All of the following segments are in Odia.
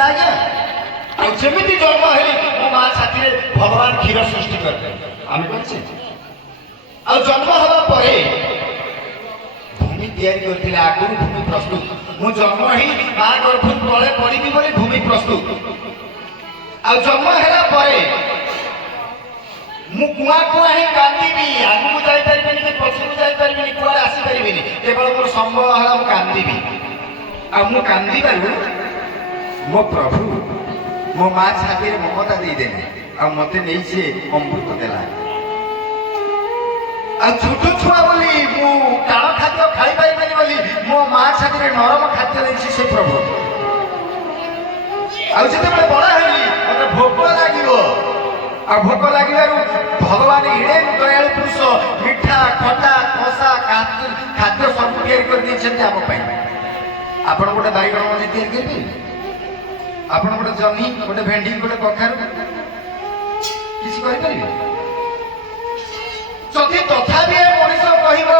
ଥିଲା ଆଜ୍ଞା ଆଉ ଯେମିତି ଜନ୍ମ ହେଲି ମୋ ମା ଛାତିରେ ଭଗବାନ କ୍ଷୀର ସୃଷ୍ଟି କରିଦେଲେ ଆମେ କରିଛେ ଆଉ ଜନ୍ମ ହେବା ପରେ ଭୂମି ତିଆରି କରିଥିଲେ ଆଗରୁ ଭୂମି ପ୍ରସ୍ତୁତ ମୁଁ ଜନ୍ମ ହେଇ ମା ଗର୍ଭ ତଳେ ପଡ଼ିବି ବୋଲି ଭୂମି ପ୍ରସ୍ତୁତ ଆଉ ଜନ୍ମ ହେଲା ପରେ ମୁଁ କୁଆଁ କୁଆଁ ହିଁ କାନ୍ଦିବି ଆଗକୁ ଯାଇପାରିବିନି କି ପଛକୁ ଯାଇପାରିବିନି କୁଆଡ଼େ ଆସିପାରିବିନି କେବଳ ମୋର ସମ୍ବଳ ହେଲା ମୁଁ କାନ୍ଦିବି ଆଉ ମୁଁ କାନ୍ଦିବାରୁ ମୋ ପ୍ରଭୁ ମୋ ମା ଛାତିରେ ମମତା ଦେଇଦେଲେ ଆଉ ମତେ ନେଇ ସେ ଅମୃତ ଦେଲା ଆଉ ଛୋଟ ଛୁଆ ବୋଲି ମୁଁ ଟାଣ ଖାଦ୍ୟ ଖାଇପାରିବିନି ବୋଲି ମୋ ମା ଛାତିରେ ନରମ ଖାଦ୍ୟ ଦେଇଛି ସେ ପ୍ରଭୁ ଆଉ ଯେତେବେଳେ ବଡ଼ ହେଲି ମତେ ଭୋକ ଲାଗିବ ଆଉ ଭୋକ ଲାଗିବାରୁ ଭଗବାନ ଏଡ଼େ ଦୟାଳୁ ପୁରୁଷ ମିଠା ଖଟା କଷା ଖାଦ୍ୟ ସବୁ ତିଆରି କରିଦେଇଛନ୍ତି ଆମ ପାଇଁ ଆପଣ ଗୋଟେ ବାଇଗଣ ମଞ୍ଜି ତିଆରି କରିବେ ଆପଣ ଗୋଟେ ଜହ୍ନି ଗୋଟେ ଭେଣ୍ଡି ଗୋଟେ କଖାରୁ କିଛି କରିପାରିବେ ଯଦି ତଥାପି ଏ ମଣିଷ କହିବ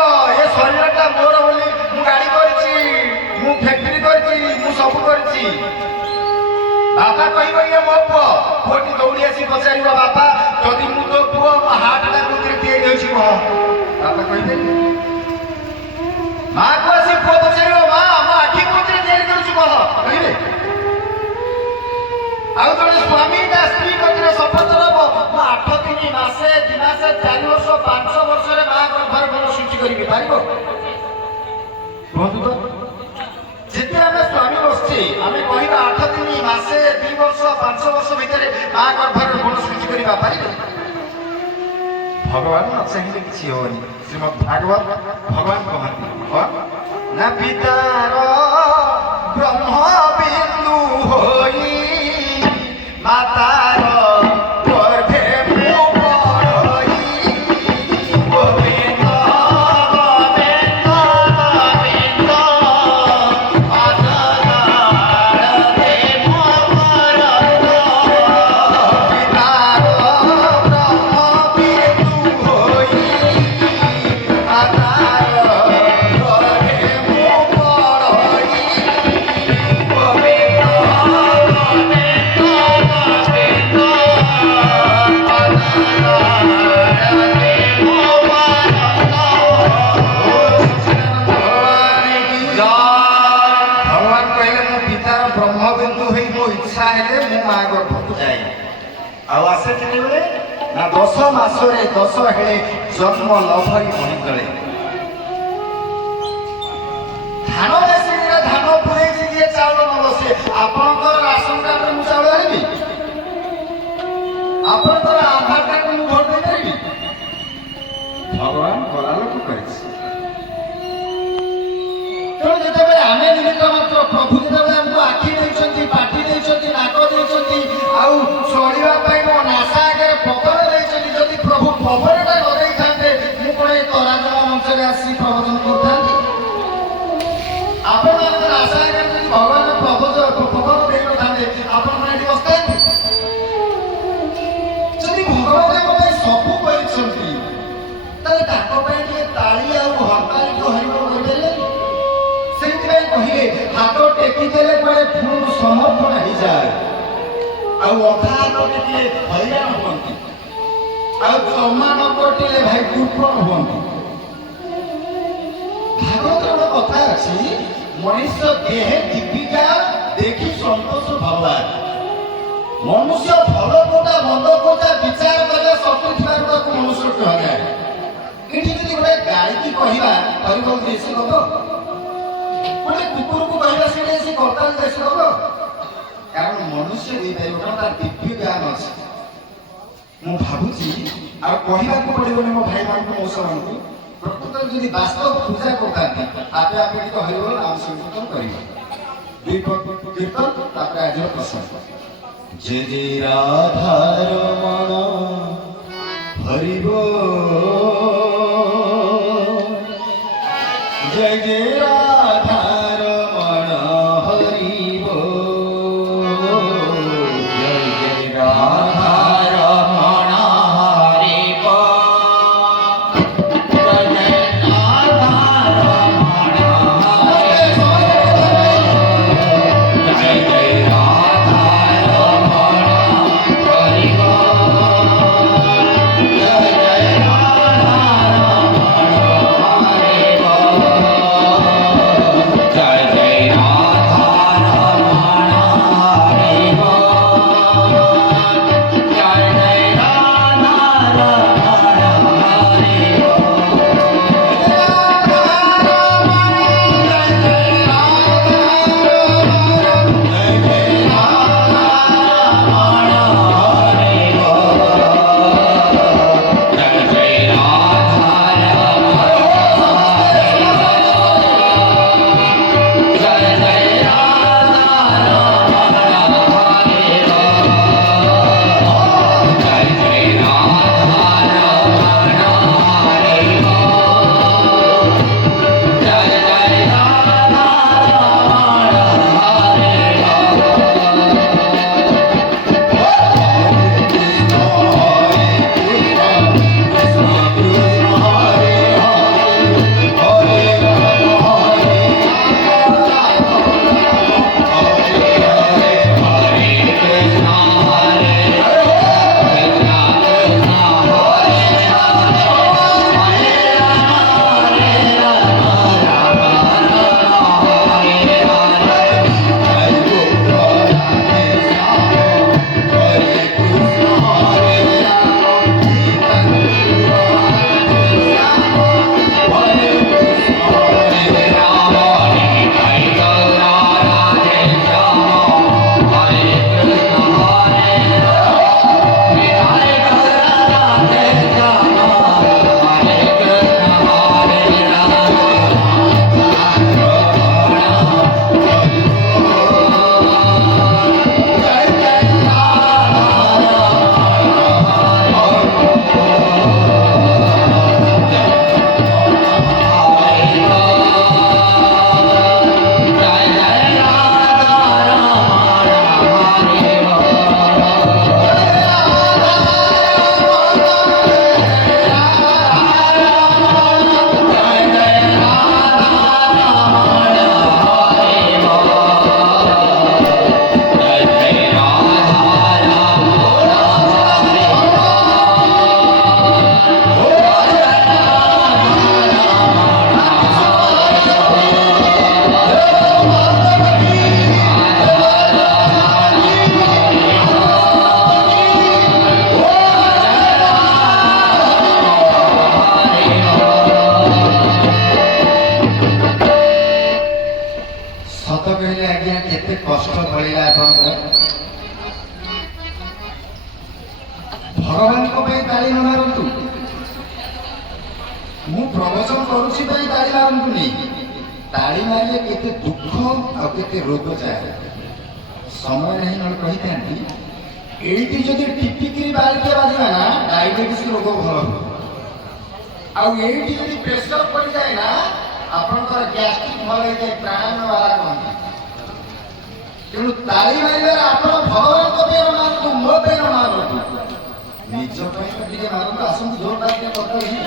ଏ ଶରୀରଟା ମୋର ବୋଲି ମୁଁ ଗାଡ଼ି କରିଛି ମୁଁ ଫ୍ୟାକ୍ଟ୍ରି କରିଛି ମୁଁ ସବୁ କରିଛି ବାପା କହିବ ଇଏ ମୋ ପୁଅ ପୁଅଟି ଦୌଡ଼ି ଆସି ପଚାରିବ ବାପା ଯଦି ମୁଁ ତୋ ପୁଅ ମୋ ହାର୍ଟଟା କୋଉଥିରେ ତିଆରି ହେଉଛି କହ ବାପା କହିପାରିବେ ମାଆକୁ ଆସି ପୁଅ ପଚାରିବ ମା ମୋ ଆଖି କୋଉଥିରେ ତିଆରି କରୁଛୁ କହ କହିବେ ଆଉ ଜଣେ ସ୍ୱାମୀ ତା ସ୍ତ୍ରୀ କତିରେ ଶପଥ ନେବ ମୁଁ 8 ଦିନ ମାସେ 2 ମାସ 4 ବର୍ଷ 5 ବର୍ଷରେ ମା ଗର୍ଭରେ ଭଲ ସୃଷ୍ଟି କରିବି ପାରିବ କୁହନ୍ତୁ ତ ଯେତେ ଆମେ ସ୍ୱାମୀ ବସିଛେ ଆମେ କହିବା 8 ଦିନ ମାସେ 2 ବର୍ଷ 5 ବର୍ଷ ଭିତରେ ମା ଗର୍ଭରେ ଭଲ ସୃଷ୍ଟି କରିବା ପାରିବେ ଭଗବାନ ନ ଚାହିଁଲେ କିଛି ହବନି ଶ୍ରୀମଦ୍ ଭାଗବତ ଭଗବାନ କହନ୍ତି ନା ପିତାର ବ୍ରହ୍ମ ବିନ୍ଦୁ ହୋଇ ମାତାର ଗର୍ଭେ ମୁଁ ପଢ଼ଇ ଗୋବିନ୍ଦ ଗୋବିନ୍ଦ ଗୋବିନ୍ଦ ଅଜରାଳତେ ମୋ କରନ୍ଦ ପିତାର ବ୍ରହ୍ମ ବିନ୍ଦୁ ହୋଇ ମାତାର ଗର୍ଭେ ମୁଁ ପଢ଼ଇ ଗୋବିନ୍ଦ ଆଉ ଆସେ ଯେତେବେଳେ ନା 10 ମାସରେ 10 ହେଳେ ଜନ୍ମ ଲଭଇ ମଣିତଳେ ଧାନ ମେସିନରେ ଧାନ ପୁରେଇଛି ଯିଏ ଚାଉଳ ନ ବସେ ଆପଣଙ୍କର ରାସନ କାର୍ଡରେ ମୁଁ ଚାଉଳ ଆଣିବି ଆପଣଙ୍କର ଆଧାର କାର୍ଡରେ ମୁଁ ଭୋଟ ଦେଇପାରିବି ଭଗବାନ କରାଲୋକ କରିଛି ତେଣୁ ଯେତେବେଳେ ଆମେ ନିମିତ୍ତ ମାତ୍ର ପ୍ରଭୁ ଯେତେବେଳେ ଆମକୁ ଆଖି ଦେଇଛନ୍ତି ପାଟି ଦେଇଛନ୍ତି ନାକ ଦେଇଛନ୍ତି ଆଉ ଚଳିବା ପାଇଁ ମୋ ନାସା ଆଗରେ ପବନ ଦେଇଛନ୍ତି ଯଦି ପ୍ରଭୁ ପବନଟା ନ ଦେଇଥାନ୍ତେ ମୁଁ କଣ ଏ ତରାଜମ ମଞ୍ଚରେ ଆସି ପ୍ରବଚନ କରିଥାନ୍ତି ଆପଣମାନଙ୍କ ନାସା ଆଗରେ ଯଦି ଭଗବାନ ପବନ ଦେଇନଥାନ୍ତେ ଆପଣମାନେ ଏଠି ବସିଥାନ୍ତି ଯଦି ଭଗବାନ ଆମ ପାଇଁ ସବୁ କରିଛନ୍ତି ତାହେଲେ ତାଙ୍କ ପାଇଁ ଟିକେ ତାଳି ଆଉ ହରତାଳିକୁ ହରିବ କହିଦେଲେ ସେଇଥିପାଇଁ କହିଲେ ହାତ ଟେକିଦେଲେ କୁଆଡ଼େ ଫୁଲ୍ ସମର୍ପଣ ହେଇଯାଏ ଆଉ ଅଧା ହାତ ଟେକିଲେ ହଇରାଣ ହୁଅନ୍ତି ଆଉ ଜମା ନ କଟିଲେ ଭାଇ ଦୁର୍ବଳ ହୁଅନ୍ତି ଭାଗବତରେ ଗୋଟେ କଥା ଅଛି ମଣିଷ ଦେହେ ଦୀପିକା ଦେଖି ସନ୍ତୋଷ ଭଗବାନ ମନୁଷ୍ୟ ଭଲ କୋଉଟା ମନ୍ଦ କୋଉଟା ବିଚାର କରିବା ଶକ୍ତି ଥିବାରୁ ତାକୁ ମନୁଷ୍ୟ କୁହାଯାଏ ଏଠି ଯଦି ଗୋଟେ ଗାଈକି କହିବା ହରିବୋଲ ଦେଶୀ ହବ ଗୋଟେ କୁକୁରକୁ କହିବା ସେଇଟା ସେ କର୍ତ୍ତାଳି ଦେଶୀ ହବ କାରଣ ମନୁଷ୍ୟ ଦେଇପାରିବ କାରଣ ତାର ଦିବ୍ୟ ଜ୍ଞାନ ଅଛି ମୁଁ ଭାବୁଛି ଆଉ କହିବାକୁ ପଡ଼ିବନି ମୋ ଭାଇମାନଙ୍କୁ ମଉସାମାନଙ୍କୁ ପ୍ରକୃତରେ ଯଦି ବାସ୍ତବ ପୂଜା କରିଥାନ୍ତି ଆପେ ଆପେ ଟିକେ ହରିବୋଲ ନାମ ସଂକୀର୍ତ୍ତନ କରିବ କୀର୍ତ୍ତନ ତାପରେ ଆଜିର ପ୍ରସଙ୍ଗ ଯଦି ରାଧାର ମନ ହରିବୋଲ ଜୟ ଜୟ ରାଧାର ମନ ହରିବୋଲ ଜୟ ଜୟ ରାଧାର ମନ ହରିବୋଲ ଜୟ ଜୟ ରାଧାର ମନ ହରିବୋଲ ଜୟ ଜୟ ରାଧା ଆଜ୍ଞା କେତେ କଷ୍ଟ ପଡ଼ିଲା ଆପଣଙ୍କର। ଭଗବାନଙ୍କ ପାଇଁ ତାଳି ନ ମାରନ୍ତୁ। ମୁଁ ପ୍ରବଚନ କରୁଛି ପାଇଁ ତାଳି ମାରନ୍ତୁନି। ତାଳି ମାରିଲେ କେତେ ଦୁଃଖ ଆଉ କେତେ ରୋଗ ଯାଏ। ସମୟ ନାହିଁ ନ କହିଥାନ୍ତି ଏଇଠି ଯଦି ଟିପିକିରି ବାଳିକେ ବାଜିବା ନା ଡାଇବେଟିସ୍ ରୋଗ ଭଲ ହୁଏ। ଆଉ ଏଇଠି ଯଦି ପ୍ରେସର ପଡ଼ିଯାଏ ନା ଆପଣଙ୍କର ଗ୍ୟାଷ୍ଟ୍ରିକ୍ ଭଲ ହେଇଯାଏ, ପ୍ରାଣାୟାମ ବାଲା କହନ୍ତି। ତେଣୁ ତାଳି ମାରିବାରେ ଆପଣ ଭଗବାନଙ୍କ ପାଇଁ ମାରନ୍ତୁ, ମୋ ପାଇଁ ମାରନ୍ତୁ, ନିଜ ପାଇଁ ତ ଟିକେ ମାରନ୍ତୁ। ଆସନ୍ତୁ ଜୋରଟା ଟିକେ କରିଦେବି।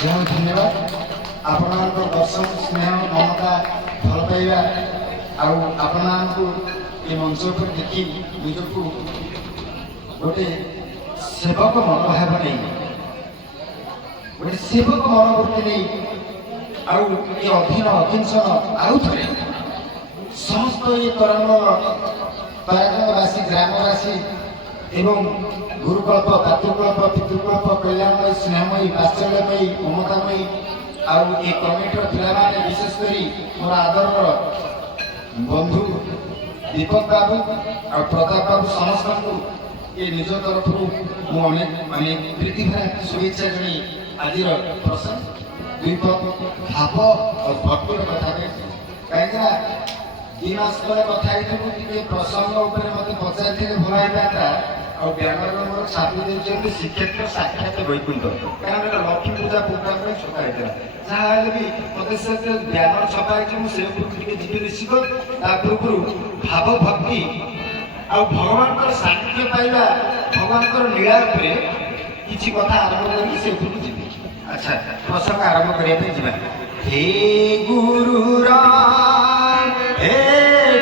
ଯେଉଁ ଧନ୍ୟବାଦ ଆପଣମାନଙ୍କ ଦର୍ଶନ ସ୍ନେହ ମମତା ଭଲ ପାଇବା ଆଉ ଆପଣମାନଙ୍କୁ ଏ ମଞ୍ଚ ଉପରେ ଦେଖି ନିଜକୁ ଗୋଟେ ସେବକ ମନୋଭାବ ନେଇ ଗୋଟେ ସେବକ ମନୋବୃତ୍ତି ନେଇ ଆଉ ଏ ଅଧୀନ ଅକିଞ୍ଚନ ଆଉ ଥରେ ସମସ୍ତ ଏ ପରାଜନବାସୀ ଗ୍ରାମବାସୀ ଏବଂ ଗୁରୁକଳ୍ପ ପାତୃକଳ୍ପ ପିତୃକଳ୍ପ କଲ୍ୟାଣମୟୀ ସ୍ନେହମୟୀ ବାତ୍ସଲ୍ୟମୟୀ ମମତାମୟୀ ଆଉ ଏ କମିଟିର ପିଲାମାନେ ବିଶେଷ କରି ମୋର ଆଦରର ବନ୍ଧୁ ଦୀପକ ବାବୁ ଆଉ ପ୍ରତାପ ବାବୁ ସମସ୍ତଙ୍କୁ ଏ ନିଜ ତରଫରୁ ମୁଁ ଅନେକ ପ୍ରୀତିଭରା ଶୁଭେଚ୍ଛା ଜଣାଇ ଆଜିର ପ୍ରସଙ୍ଗ ଦୁଇ ଭାବ ଆଉ ଭକ୍ତିର କଥା କହିଛି। କାହିଁକିନା 2 ମାସ ତଳେ କଥା ହେଇଥିଲୁ ଟିକେ ପ୍ରସଙ୍ଗ ଉପରେ ମୋତେ ପଚାରିଥିଲେ ଭଲ ହେଇଥାନ୍ତା। ଆଉ ବ୍ୟାନର ମୋର ଛାପି ଦେଇଛନ୍ତି ଶ୍ରୀକ୍ଷେତ୍ର ସାକ୍ଷାତ ବୈକୁଣ୍ଠ, କାରଣ ଏଇଟା ଲକ୍ଷ୍ମୀ ପୂଜା ପ୍ରୋଗ୍ରାମ ପାଇଁ ଛପା ହେଇଥିଲା। ଯାହା ହେଲେ ବି ମୋତେ ସେ ବ୍ୟାନର ଛପା ହେଇଛି, ମୁଁ ସେ ଉପରକୁ ଟିକେ ଯିବି ନିଶ୍ଚିତ। ତା ପୂର୍ବରୁ ଭାବ ଭକ୍ତି ଆଉ ଭଗବାନଙ୍କର ସାନ୍ନିଧ୍ୟ ପାଇବା, ଭଗବାନଙ୍କର ଲୀଳା ଉପରେ କିଛି କଥା ଆରମ୍ଭ କରିକି ସେ ଉପରକୁ ଯିବି। ଆଚ୍ଛା, ପ୍ରସଙ୍ଗ ଆରମ୍ଭ କରିବା ପାଇଁ ଯିବା। ହେ ଗୁରୁ ରାମ, ହେ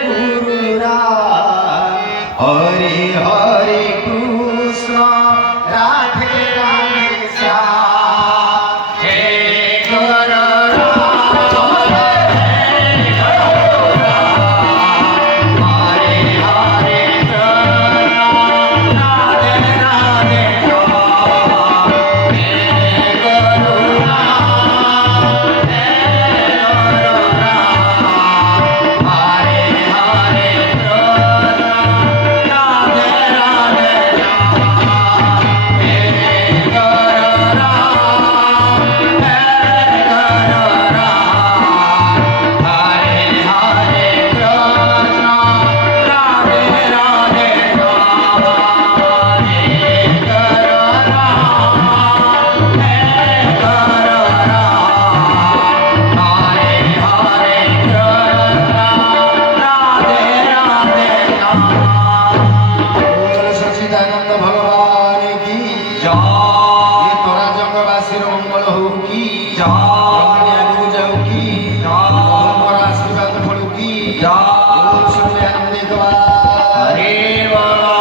ଗୁରୁ ରାମ, ହରେ ହରେ କୃଷ୍ଣ রাধে রাধে শ্যাম। হে গুরু রাম, হে গুরু রাম, হরে হরে কৃষ্ণ রাধে রাধে শ্যাম। হে গুরু রাম, হে গুরু রাম, হরে হরে কৃষ্ণ রাধে রাধে सच्चिदानंद भगवान की जय। ये तोरा जंगवासी मंगल हो की जय, आगू जाऊ की जय, तुम्हारा आशीर्वाद फलू की जय। ओम सच्चिदानंद हरे बोलो।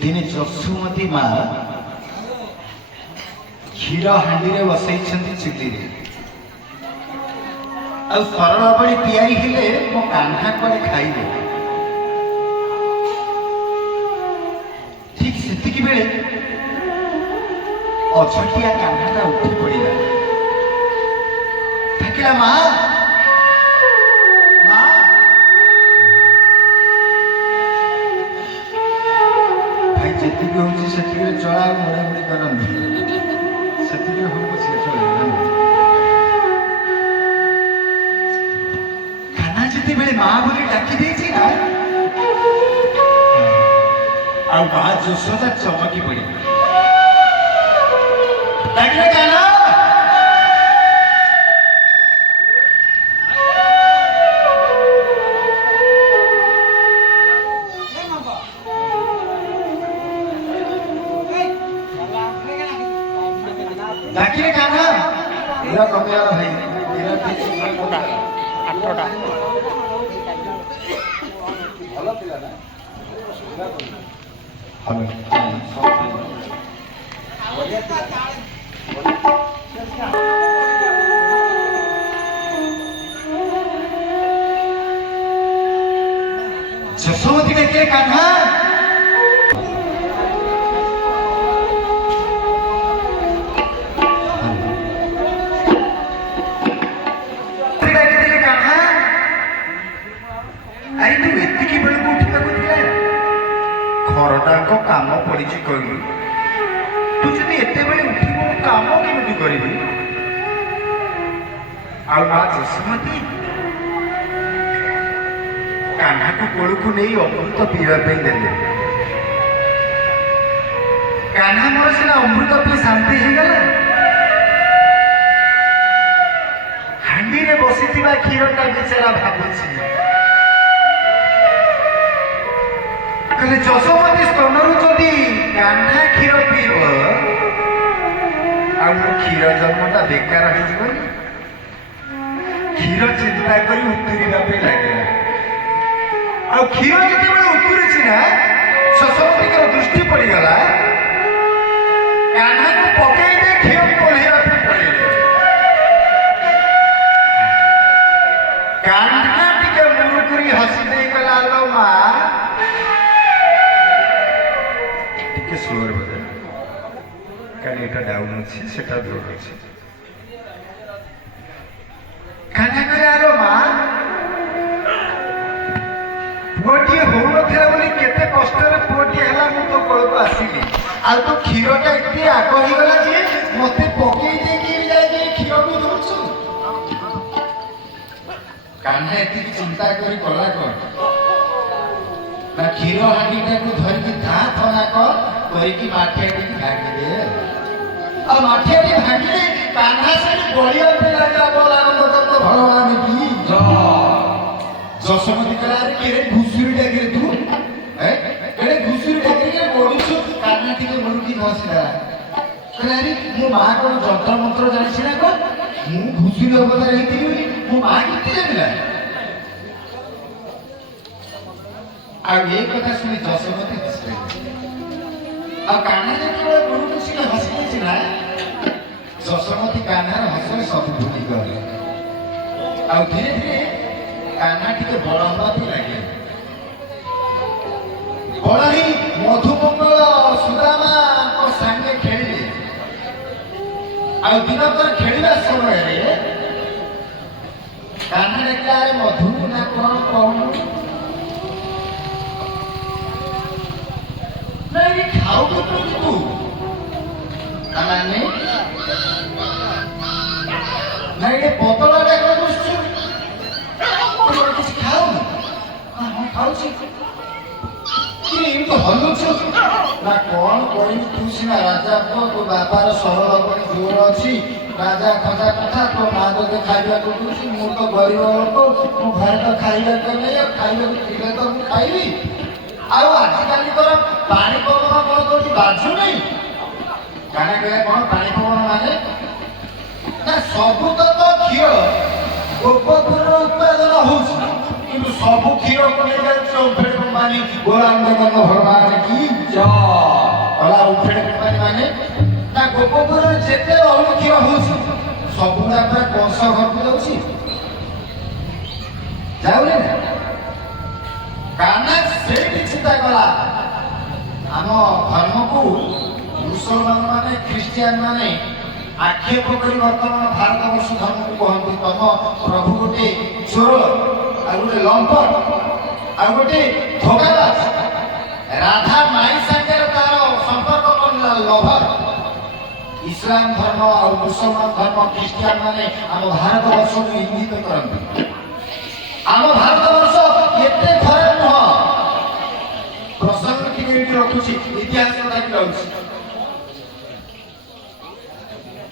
दिने जसुमती माँ क्षीर हांडी रे बसैछंती चुली रे आ सरल बड़ी तैयारी हेले मो कान्हा कोले खाइबे। ठीक सेतिकी बेले अछटिया कान्हाटा उठी पड़िला। ठाकिला माँ माँ, भाई जेतिकी होची सेतिकी चला मोड़ा मोड़ी करन सेतिकी हो से चले खाना जेते बेले माँ बोली डाकी देछि ना ଆଉ ମା ଯଶୋଦା ଚମକି ପଡି ଡାକିଲେ କାହ୍ନା। ଡାକିଲେ କାହ୍ନା। ଏରା କମିବାର ଭାଇ ଏରା ଠିକ ଆଠଟା ଭଲ ପିଲା ନା। जसोमती देखिए कान्हा କାମ କେମିତି କରିବି? ଆଉ ମା ଯଶୋମତୀ କାହ୍ନାକୁ କୋଳକୁ ନେଇ ଅମୃତ ପିଇବା ପାଇଁ ଦେଲେ। କାହ୍ନା ମୋର ସିନା ଅମୃତ ପିଇ ଶାନ୍ତି ହେଇଗଲା, ହାଣ୍ଡିରେ ବସିଥିବା କ୍ଷୀରଟା ବିଚାରା ଭାବୁଛି। କହିଲେ ଯଶୋମତୀ ସ୍ତନରୁ ଯଦି କାହ୍ନା କ୍ଷୀର ପିଇବ ଆଉ ମୋ କ୍ଷୀର ଜନ୍ମଟା ବେକାର ହେଇଯିବନି। କ୍ଷୀର ଚିନ୍ତା କରି ଉତୁରିବା ପାଇଁ ଲାଗିଲା। ଆଉ କ୍ଷୀର ଯେତେବେଳେ ଉତୁରିଛି ନା, ଯଶୋମତୀଙ୍କର ଦୃଷ୍ଟି ପଡିଗଲା କାହ୍ନାକୁ ପକେଇ ଦେଇ କ୍ଷୀରକୁ ଓହ୍ଲେଇବା ପାଇଁ ପଡିଲେ। କାହ୍ନା ଟିକେ ମୁରୁକୁରି ହସି ଦେଇ ଗଲା, ଲୋ ମା ଟିକେ ସ୍ଲୋରେ ବଜା, କାରଣ ଏଟା ଡାଉନ୍ ଅଛି ସେଟା ଦୂର ଅଛି। କାହ୍ନା କହିଲା, ଲୋ ମା ପୁଅଟିଏ ହଉନଥିଲା ବୋଲି କେତେ କଷ୍ଟରେ ପୁଅଟିଏ ହେଲା ମୁଁ ତୋ କୋଳକୁ ଆସିଲି, ଆଉ ତୋ କ୍ଷୀରଟା ଏତେ ଆଗ ହେଇଗଲା ଯେ ମତେ ପକେଇ ଦେଇକି ଯାଇକି କ୍ଷୀରକୁ ଦଉଛୁ। କାହ୍ନା ଏତିକି ଚିନ୍ତା କରି କଲା କଣ ନା, କ୍ଷୀର ହାଣ୍ଡିଟାକୁ ଧରିକି ଧାଁ ଥନାକ କରିକି ମାଠିଆଟିକି ଭାଙ୍ଗିଦେ। ଆଉ ମାଠିଆଟି ଭାଙ୍ଗିଲେ କାହ୍ନା ସେଠି ବଳିବା ପାଇଁ ଲାଗିଲା। ବଳାନନ୍ଦ ତ ଭଗବାନ କି ଯଶୋମତୀ କହିଲା, ଆରେ କେଡ଼େ ଘୁଷୁରି ଡାକିରେ ତୁ, କେଡ଼େ ଘୁଷୁରି ଡାକିରେ ବଢୁଛୁ। କାହ୍ନା ଟିକେ ମୁରୁକି ହସିଲା, କହିଲା, ଆରେ ମୋ ମା କଣ ଯନ୍ତ୍ର ମନ୍ତ୍ର ଜାଣିଛି ନା କଣ? ମୁଁ ଘୁଷୁରି ଅବତାର ହେଇଥିଲି ବୋଲି ମୋ ମା କେତେ ଜାଣିଲା? ଆଉ ଏଇ କଥା ଶୁଣି ଯଶୋମତୀ ହସିଲେ। ଆଉ କାହ୍ନା ଯେତେବେଳେ ଗୁରୁକୁ ସିଏ ହସି ଦେଇଛି ନା, ଯଶୋମତୀ କାହ୍ନାର ହସରେ ସବୁ ଭୁଲି ଗଲେ। ଆଉ ଧୀରେ ଧୀରେ କାହ୍ନା ଟିକେ ବଡ ହବା ପାଇଁ ଲାଗିଲା। ବଡ ହେଇ ମଧୁମଙ୍ଗଳ ସୁଦାମାଙ୍କ ସାଙ୍ଗେ ଖେଳିଲେ। ଆଉ ଦିନକର ଖେଳିବା ସମୟରେ କାହ୍ନା ଦେଖିଲା, ଆରେ ମଧୁ ନା କଣ କହୁନୁ? ନାଇଁ ଖାଉ କେମିତି ତୁ? ମାନେ ନାଇଁ ଏ ପତଳାଟା କଣ ବସୁଛୁ? କିଛି ଖାଉନି? ଖାଉଛି ଏମିତି ହଲୁଛୁ ନା କଣ କହିବି? ତୁ ସିନା ରାଜା ପୁଅ, ତୋ ବାପାର ସରଳ କରି ଜୋର ଅଛି, ରାଜା ଖଜା କଥା, ତୋ ମା ତୋତେ ଖାଇବାକୁ ଦଉଛି, ମୁଁ ତ ଗରିବ ଲୋକ, ମୁଁ ଘରେ ତ ଖାଇବାକୁ ନେଇ, ଆଉ ଖାଇବାକୁ ଥିଲେ ତ ମୁଁ ଖାଇବି। ଆଉ ଆଜିକାଲି ତୋର ପାଣି ପବନ କଣ ତୋଠି ବାଜୁ ନାହିଁ? କାହ୍ନା କହିଲା, କଣ ପାଣି ପବନ ମାନେ? ନା ସବୁ ତ କ୍ଷୀର ଗୋପପୁରର ଉତ୍ପାଦନ ହଉଛି, କିନ୍ତୁ ସବୁ କ୍ଷୀରକୁ ନେଇଯାଉଛି ଓମ୍ଫେଡ୍ କମ୍ପାନୀ। ଗୌରାଙ୍ଗ ଭଗବାନ କି ଜୟ। ଓମ୍ଫେଡ୍ କମ୍ପାନୀ ମାନେ ନା ଗୋପପୁରରେ ଯେତେ ଅମୁଲ କ୍ଷୀର ହଉଛି ସବୁଗୁଡା ପୁରା କଂସ ଘରକୁ ଯାଉଛି, ଯାଉନି ନା? କାହ୍ନା ସେଇଠି ଚିନ୍ତା କଲା, ଆମ ଧର୍ମକୁ ମୁସଲମାନ ମାନେ, ଖ୍ରୀଷ୍ଟିଆନ ମାନେ ଆକ୍ଷେପ କରି ବର୍ତ୍ତମାନ ଭାରତବର୍ଷ ଧର୍ମକୁ କହନ୍ତି ତମ ପ୍ରଭୁ ଗୋଟେ ଚୋର, ଆଉ ଗୋଟେ ଲମ୍ପଟ, ଆଉ ଗୋଟେ ଧୋକାବାଜ। ରାଧା ମାଇ ସାଙ୍ଗରେ ତାର ସମ୍ପର୍କ କରିଲା ଲଭର। ଇସଲାମ ଧର୍ମ ଆଉ ମୁସଲମାନ ଧର୍ମ, ଖ୍ରୀଷ୍ଟିଆନ ମାନେ ଆମ ଭାରତବର୍ଷକୁ ଇଙ୍ଗିତ କରନ୍ତି। ଆମ ଭାରତବର୍ଷ ଏତେ ଖରାପ ନୁହଁ। ପ୍ରସଙ୍ଗ ଟିକେ ଏଠି ରଖୁଛି, ଇତିହାସ କଥା ରହୁଛି।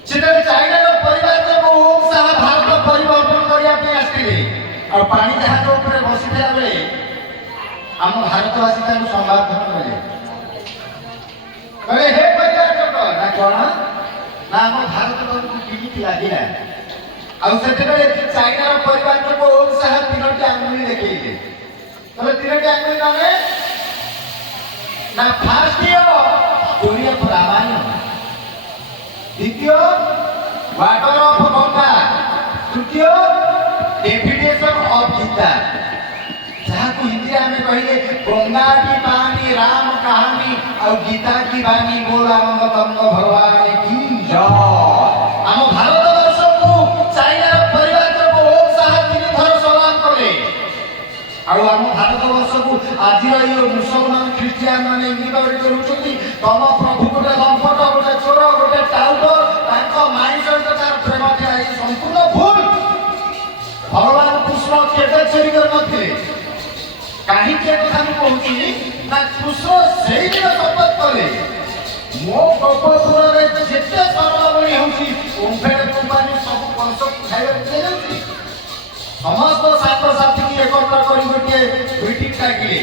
ଯେତେବେଳେ ଚାଇନାର ପରିବାର ଓମ୍ ଶାହା ଭାରତ ପରିବର୍ତ୍ତନ କରିବା ପାଇଁ ଆସିଥିଲେ, ଆଉ ପାଣି ଜାହାଜ ଉପରେ ବସିଥିଲା ବେଳେ ଆମ ଭାରତବାସୀ ତାଙ୍କୁ ସମ୍ବର୍ଦ୍ଧନ କଲେ। କହିଲେ, ହେ ପରିବାରକ, ନା କଣ ନା ଆମ ଭାରତ ତମକୁ କେମିତି ଲାଗିଲା? ଆଉ ସେତେବେଳେ ଚାଇନାର ପରିବାରକ ଓମ୍ ଶାହା ତିନୋଟି ଆଙ୍ଗୁଳି ଦେଖେଇଲେ। କହିଲେ, ତିନୋଟି ଆଙ୍ଗୁଳି ମାନେ ନା ଫାର୍ଷ୍ଟ ଷ୍ଟୋରି ଅଫ ରାମାୟଣ, ଦ୍ୱିତୀୟ ୱାଟର ଅଫ ଗଙ୍ଗା, ତୃତୀୟ ଡେଫିନେସନ ଅଫ ଗୀତା, ଯାହାକୁ ହିନ୍ଦୀରେ ଆମେ କହିଲେ ଗଙ୍ଗା କି ପାଣି ରାମ କାହାଣୀ ଆଉ ଗୀତା की ବାଣୀ ବୋଲାନନ୍ଦ ତଙ୍ଗ ଭଗବାନ କି ଜୟ। ଆମ ଭାରତବର୍ଷକୁ ଚାଇନାର ପରିବାରକୁ ଓମ୍ ଶାହା 3 ଥର ସଲାମ କଲେ। ଆଉ ଆମ ଭାରତବର୍ଷକୁ ଆଜିର ଏଇ ମୁସଲମାନ ଖ୍ରୀଷ୍ଟିଆନ ମାନେ ଇଙ୍ଗିତ କରୁଛନ୍ତି ତମ ପ୍ରଭୁ ଗୋଟେ ଲମ୍ପଟ, ଗୋଟେ ଚୋର, ଗୋଟେ ଟାଉଟର, କରୁଛନ୍ତି ନା କୃଷ୍ଣ ସେଇଦିନ ଶପଥ କଲେ ମୋ ଗୋପପୁରରେ ଯେତେ ସରଳବଣୀ ହେଉଛି ଓମ୍ଫେଡ କମ୍ପାନୀ ସବୁ କଂସକୁ ଖାଇବାକୁ ଦିଆଯାଉଛି। ସମସ୍ତ ସାଙ୍ଗସାଥୀକି ଏକତ୍ର କରି ଗୋଟିଏ ମିଟିଂ ଡାକିଲେ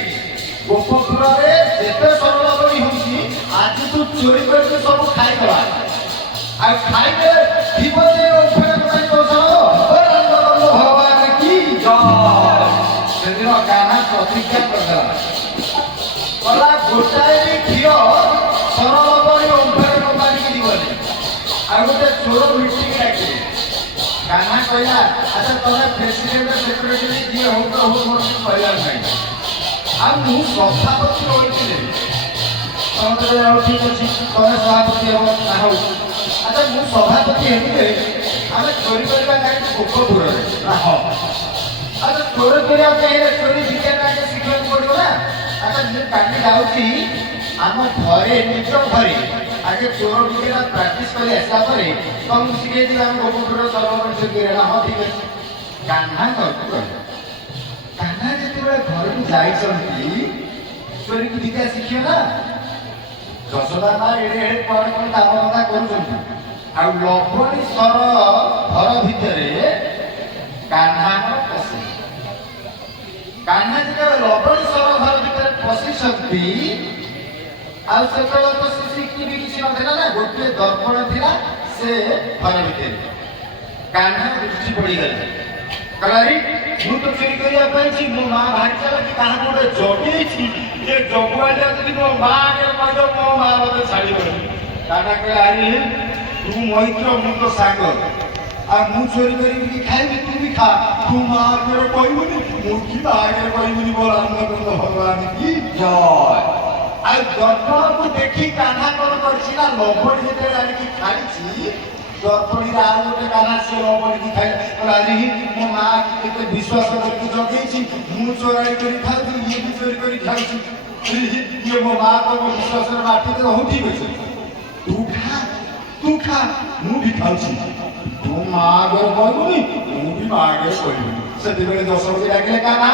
ଗୋପପୁରରେ ଯେତେ ସରଳବଣୀ ହେଉଛି ଆଜିଠୁ ଚୋରି କରିକି ସବୁ ଖାଇଦେବା ଆଉ ଖାଇଲେ ଥିବ ଯେ ଓମ୍ଫେଡ କମ୍ପାନୀ କୌଶଳ ଭଗବାନ କି ଜୟ। ସେଦିନ କାହ୍ନା ପ୍ରତିଜ୍ଞା କରିଦେଲା କହିଲା ଗୋଟାଏ ବି କ୍ଷୀର ସରଳବଣୀ ଓମ୍ଫେଡ କମ୍ପାନୀକି ଯିବନି। ଆଉ ଗୋଟେ ଚୋର ମିଟିଂ ଡାକିଲେ କାହ୍ନା କହିଲା ଆଚ୍ଛା ତମେ ପ୍ରେସିଡେଣ୍ଟ ସେକ୍ରେଟାରୀ ଯିଏ ହଉ ତ ହଉ ମୋର କିଛି କହିବାର ନାହିଁ ଆଉ ମୁଁ ସଭାପତି ରହିଥିଲେ ସମସ୍ତେ ହଉ ଠିକ ଅଛି ତମେ ସଭାପତି ହେବ ନା ହଉ ଆଚ୍ଛା ମୁଁ ସଭାପତି ହେଲେ ଆମେ ଚୋରି କରିବା କାହିଁକି ଗୋପପୁରରେ ନା ହଁ ଆଚ୍ଛା ଚୋରି କରିବା ପାଇଁ ହେଲେ ଚୋରି ବିଦ୍ୟାଟା ଆଗେ ଶିଖିବାକୁ ପଡ଼ିବ ନା। ଆଚ୍ଛା ମୁଁ କାଲି ଯାଉଛି ଆମ ଘରେ ନିଜ ଘରେ ଆଗେ ଚୋର ବିଦ୍ୟା ପ୍ରାକ୍ଟିସ୍ କରି ଆସିଲା ପରେ ତମକୁ ଶିଖେଇଥିଲି ଆମ ଗୋପପୁର ସରଳବଣୀ ଚୋରି କରିବା। ହଁ ଠିକ ଅଛି କାହ୍ନା ଘରକୁ ଗଲେ କାହ୍ନା ଯେତେବେଳେ ଘରକୁ ଯାଇଛନ୍ତି ଚୋରିକୁ ବିଦ୍ୟା ଶିଖିବ ନା ଯଶୋଦା ମା ଏଡେ ଏଡେ କୁଆଡେ କଣ କାମ ଧନ୍ଦା କରୁଛନ୍ତି ଆଉ ଲବଣୀ ସର ଘର ଭିତରେ କାହ୍ନାଙ୍କର ପଶି କାହ୍ନା ଯେତେବେଳେ ଲବଣୀ ସର ଘର ଭିତରେ ପଶିଛନ୍ତି ଆଉ ସେତେବେଳେ ତ ସିସିଟିଭି କିଛି ନଥିଲା ନା ଗୋଟିଏ ଦର୍ପଣ ଥିଲା ସେ ଘର ଭିତରେ କାହ୍ନା ଦୃଷ୍ଟି ପଡିଗଲା କହିଲା ମୁଁ ତ ଚୋରି କରିବା ପାଇଁ ମୋ ମା ଭାରି ଚାଲାକି କାହାକୁ ଗୋଟେ ଜଗେଇଛି ଯେ ଜଗୁଆଟା ଯଦି ମୋ ମା ଆଗରେ କହିଦେବ ମୋ ମା ମତେ ଛାଡ଼ିବନି। କାହ୍ନା କହିଲା ଆରେ ତୁ ମୈତ୍ର ମୁଁ ତ ସାଙ୍ଗ ଆଉ ମୁଁ ଚୋରି କରିବି କି ଖାଇବି ତୁ ବି ଖା ତୁ ମା ଆଗରେ କହିବୁନି ମୁଁ କି ମା ଆଗରେ କହିବୁନି ମୋ ରାମଚନ୍ଦ୍ର ଭଗବାନ କି ଜୟ। ଆଉ ଦର୍ପଣକୁ ଦେଖି କାହ୍ନା କଣ କରିଛି ନା ଲବଣୀ ଯେତେବେଳେ ଆଣିକି ଖାଇଛି ଦର୍ପଣୀରେ ଆଉ ଗୋଟେ କାହ୍ନା ସେ ଲବଣୀକି ଖାଇଲା ଆଜି ମୋ ମା କେତେ ବିଶ୍ୱାସ କରିକି ଜଗେଇଛି ମୁଁ ଚୋରାଇ କରି ଖାଉଛି ଇଏ ବି ଚୋରି କରି ଖାଉଛି ଇଏ ମୋ ମା ତ ମୋ ବିଶ୍ୱାସରେ ମାଟିରେ ହଉ ଠିକ ଅଛି ତୁ ଖା ମୁଁ ବି ଖାଉଛି ତୁ ମା ଆଗରେ କହିବୁନି ମୁଁ ବି ମା ଆଗରେ କହିବୁନି। ସେତେବେଳେ ଦଶମୀ ଡାକିଲେ କାହ୍ନା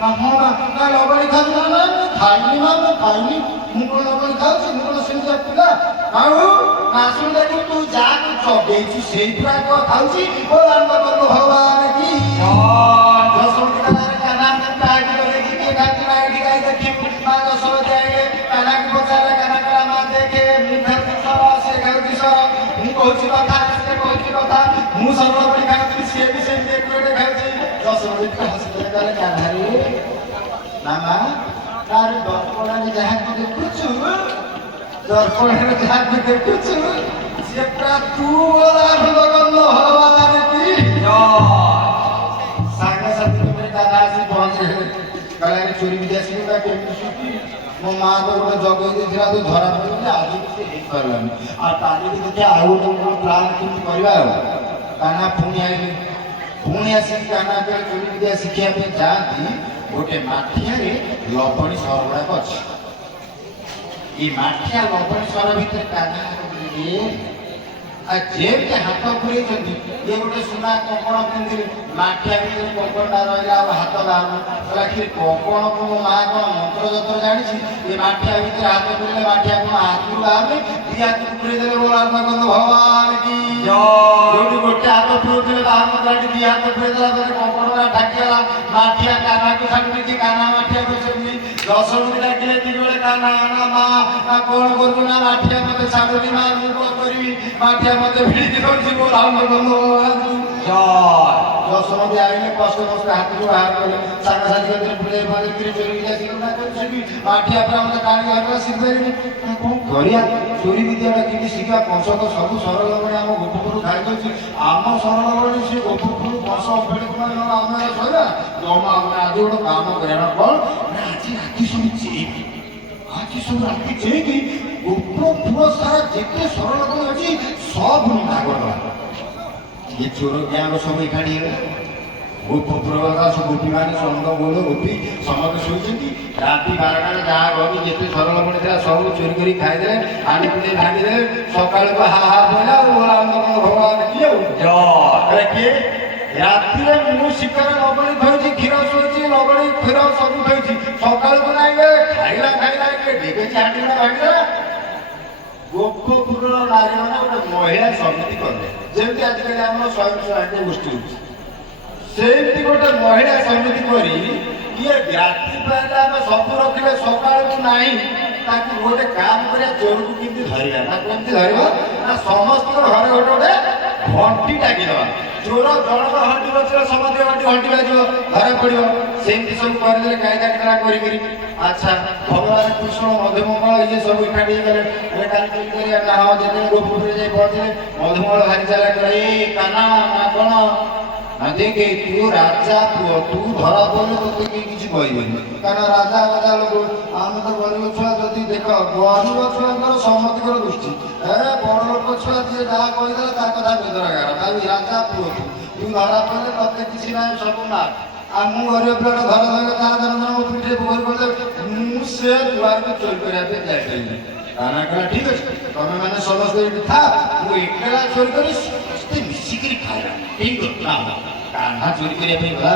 ନା ହଁ ନା ଲବଣୀ ଖାଉଛି ନା ନା ମୁଁ ଖାଇନି ମା ମୁଁ ଖାଇନି ମୁଁ କଣ ଲବଣୀ ଖାଉଛି ମୁଁ କଣ ସେମିତିଆ ପିଲା ଆଉ ନାଶୁଣି ଦେଖୁ ତୁ ଯାହାକୁ ଜଗେଇଛୁ ସେଇ ପୁରା ଖାଉଛି ଓ ରାମଚନ୍ଦ୍ର ଭଗବାନ କି ଦଶମୀ କାହ୍ନା କାହାକୁ ଜଗେଇକି କିଏ ଖାଉଛି ନା ଏଠି କାହିଁ ଦେଖିବୁ ମା ଦଶମୀ ଆଇଲେ କାହ୍ନାକୁ ପଚାରିଲେ କାହ୍ନା କହିଲା ମା ଦେଖେ ମୁଁ ଖାଉଛି ସର ସେ ଖାଉଛି ସର ମୁଁ କହୁଛି କଥା ସେ କହୁଛି କଥା ମୁଁ ସରଳବଣୀ ଖାଉଛି ସିଏ ବି ସେମିତି ଏକୁଟେ ଖାଉଛି। ଦଶମୀ ହସିଲେ କହିଲେ କାହ୍ନାରେ ନା ମା ତାର ଦର୍ପଣରେ ଯାହାକୁ ଦେଖୁଛୁ ଦର୍ପଣରେ ଯାହାକୁ ଦେଖୁଛୁ ସିଏ ପୁରା ତୁ ଭଗବାନ କି ସାଙ୍ଗସାଥି ଭିତରେ କାହ୍ନା ଆସି ପହଞ୍ଚିଲେ କହିଲା ଚୋରି ବିଦ୍ୟା ଶିଖିବା କେମିତି ଶିଖି ମୋ ମା ତ ଗୋଟେ ଜଗେଇ ଦେଇଥିଲା ତୁ ଧରା ପଡ଼ିଲେ ଆଜି କିଛି ହେଇପାରିଲାନି ଆଉ କାଲିକି ଦେଖିଆ ଆଉ ଗୋଟେ ପ୍ଲାନ୍ କେମିତି କରିବା ଆଉ କାହ୍ନା ପୁଣି ଆଇଲେ ପୁଣି ଆସିକି କାହ୍ନା ଚୋରି ବିଦ୍ୟା ଶିଖିବା ପାଇଁ ଯାଆନ୍ତି ଗୋଟେ ମାଠିଆରେ ଲବଣୀ ସର ଗୁଡାକ ଅଛି এই ମାଠିଆ ଲବଣୀ ସର ଭିତରେ କାହ୍ନା ଯେମିତି ହାତ ପୁରେଇଛନ୍ତି ଇଏ ଗୋଟେ ସୁନା କଙ୍କଣ ପିନ୍ଧିଲେ ମାଠିଆ ଭିତରେ କଙ୍କଣଟା ରହିଲା ଆଉ ହାତ ବାହାରୁ କହିଲା କି କଙ୍କଣକୁ ମୋ ମା କଣ ମନ୍ତ୍ର ଯନ୍ତ୍ର ଜାଣିଛି ଏ ମାଠିଆ ଭିତରେ ହାତ ପୁରେଇଲେ ମାଠିଆ କଣ ହାତରୁ ବାହାରୁନି ଦି ହାତକୁ ପୁରେଇ ଦେଲେ ମୋ ରାମଚନ୍ଦ୍ର ଭଗବାନ କି ଯୋଉଠି ଗୋଟେ ହାତ ପୁରଉଥିଲେ ବାହାର ମନ୍ତ୍ରଟି ଦି ହାତ ପୁରେଇ ଦେଲା ପରେ କଙ୍କଣଟା ଢାକିଗଲା ମାଠିଆ କାହ୍ନାକୁ ଛାଡୁନି କି କାହ୍ନା ମାଠିଆକୁ ସେମିତି ଦଶମୀ ଡାକିଲେ ଦିବେଳେ କାହ୍ନା ନା ମା ନା କଣ କରୁଛୁ ନା ମାଠିଆ ମତେ ଛାଡୁନି ମା ମୁଁ କଣ କରିବି ମାଠିଆ ମତେ ଭିଡି ଧରୁଛି ମୋ ରାମଚନ୍ଦ୍ର ଦଶମୀ ଆଇଲେ କଷ୍ଟ ହାତକୁ ବାହାର କଲେ ସାଙ୍ଗସାଥି ଭିତରେ ପୁରେଇ ପଡ଼ିକିରି ଚୋରି ବିଦ୍ୟା ନା କରୁଛନ୍ତି ମାଠିଆ ପୁରା ମତେ ଟାଣି ଧରିବା ଶିଖିପାରିବି କଣ କରିବା ଚୋରି ବିଦ୍ୟାଟା କେମିତି ଶିଖିବା କଂସ ତ ସବୁ ସରଳବଣୀ ଆମ ଗୋପପୁର ଖାଇଦେଉଛି ଆମ ସରଳବଣୀ ସେ ଗୋପପୁର କଂସ ଅପେକ୍ଷା ଆମେ କହିବା ଜମା ଆମେ ଆଜି ଗୋଟେ କାମ କରିବା କଣ ଆଜି ରାତି ସବୁ ଚେଇକି ଗୋପପୁର ସାରା ଯେତେ ସରଳବଣୀ ଅଛି ସବୁ ନିନ୍ଦା କରିଦେବା ये चोर ग्यांग सब एकाठी हेले गोपपुर गोपी मैंने चंद गोल गोपी समस्त शोची राति 12 जहाँ गली जिते सरलबणी था सब चोरी कर खाईदे आनी पुणी भांगीदे सका हा हा बोला भगवान किए किए ରାତିରେ ମୁଁ ଶିକାର ଲବଣୀ ଥୋଇଛି, କ୍ଷୀର ଶୋଇଛି, ଲବଣୀ କ୍ଷୀର ସବୁ ଥୋଇଛି। ସକାଳକୁ ନାଇବେ ଖାଇଲା ଡିବେଛି ହାଣ୍ଡିଟା ଭାଙ୍ଗିଲା। ଗୋପପୁରର ନାରୀମାନେ ଗୋଟେ ମହିଳା ସମିତି କଲେ, ଯେମିତି ଆଜିକାଲି ଆମର ସ୍ୱୟଂ ସହାୟକ ଗୋଷ୍ଠୀ ହେଉଛି, ସେମିତି ଗୋଟେ ମହିଳା ସମିତି କରି ଇଏ ରାତି ପାଇଲେ ଆମେ ସବୁ ରଖିଲେ, ସକାଳକୁ ନାହିଁ ତାକୁ ଗୋଟେ କାମ କରିବା, ଚୋରକୁ କେମିତି ଧରିବା। ନା କେମିତି ଧରିବା ନା ସମସ୍ତଙ୍କ ଘରେ ଗୋଟେ ଗୋଟେ ଘଣ୍ଟି ଡାକିଦେବା। ଚୋର ଜଣକ ଘଣ୍ଟି ବସିଲେ ସମସ୍ତେ ଘଣ୍ଟି ବାଜିବ, ଧରା ପଡ଼ିବ। ସେମିତି ସବୁ କରିଦେଲେ କାଇଦା କେତେଟା କରିକିରି। ଆଚ୍ଛା, ଭଗବାନ କୃଷ୍ଣ ମଧୁମଙ୍ଗଳ ଇଏ ସବୁ ଏକାଠି ହେଇଗଲେ। ହେଲେ କାଲି ଚୋରି କରିବା ନା? ହଁ, ଯେତେବେଳେ ଗୋପୁରରେ ଯାଇ ପହଞ୍ଚିଲେ ମଧୁମଙ୍ଗଳ ଭାରି ଚାଲା କଲେ, ଏ କାନା ନା କଣ ନା ଦେଖେ ତୁ ରାଜା ପୁଅ, ତୁ ଧରା ପଡ଼ିଲେ ତୋତେ କେହି କିଛି କହିବେନି, କାରଣ ରାଜା ରାଜା ଲୋକ, ଆମେ ତ ଗରିବ ଛୁଆ। ଯଦି ଦେଖ ଗରିବ ଛୁଆଙ୍କର ସମସ୍ତଙ୍କର ଦୃଷ୍ଟି, ବଡ଼ ଲୋକ ଛୁଆ ଯିଏ ଯାହା କହିଦେଲେ ତା କଥା ବେଦରାଗାର, ତାକୁ ରାଜା ପୁଅ ତୁ ଧରା ପଡ଼ିଲେ ତତେ କିଛି ନାହିଁ, ସବୁ ନା। ଆଉ ମୁଁ ଗରିବ ପିଲାଟା ଧରା ଧରିଲେ ତା ଧର ମୋ ପିଠିରେ ବୋହରି ପଡ଼ିଲେ ମୁଁ ସେ ଦୁଆରକୁ ଚୋରି କରିବା ପାଇଁ ଯାଇପାରିବି। କାନା କହିଲା ଠିକ ଅଛି, ତମେ ମାନେ ସମସ୍ତେ ଏଠି ଥା, ମୁଁ ଏକଲା ଚୋରି କରି ସମସ୍ତେ ମିଶିକିରି ଖାଇବା। ଠିକ ନା? କାହ୍ନା ଚୋରି କରିବା ପାଇଁ ଗଲା।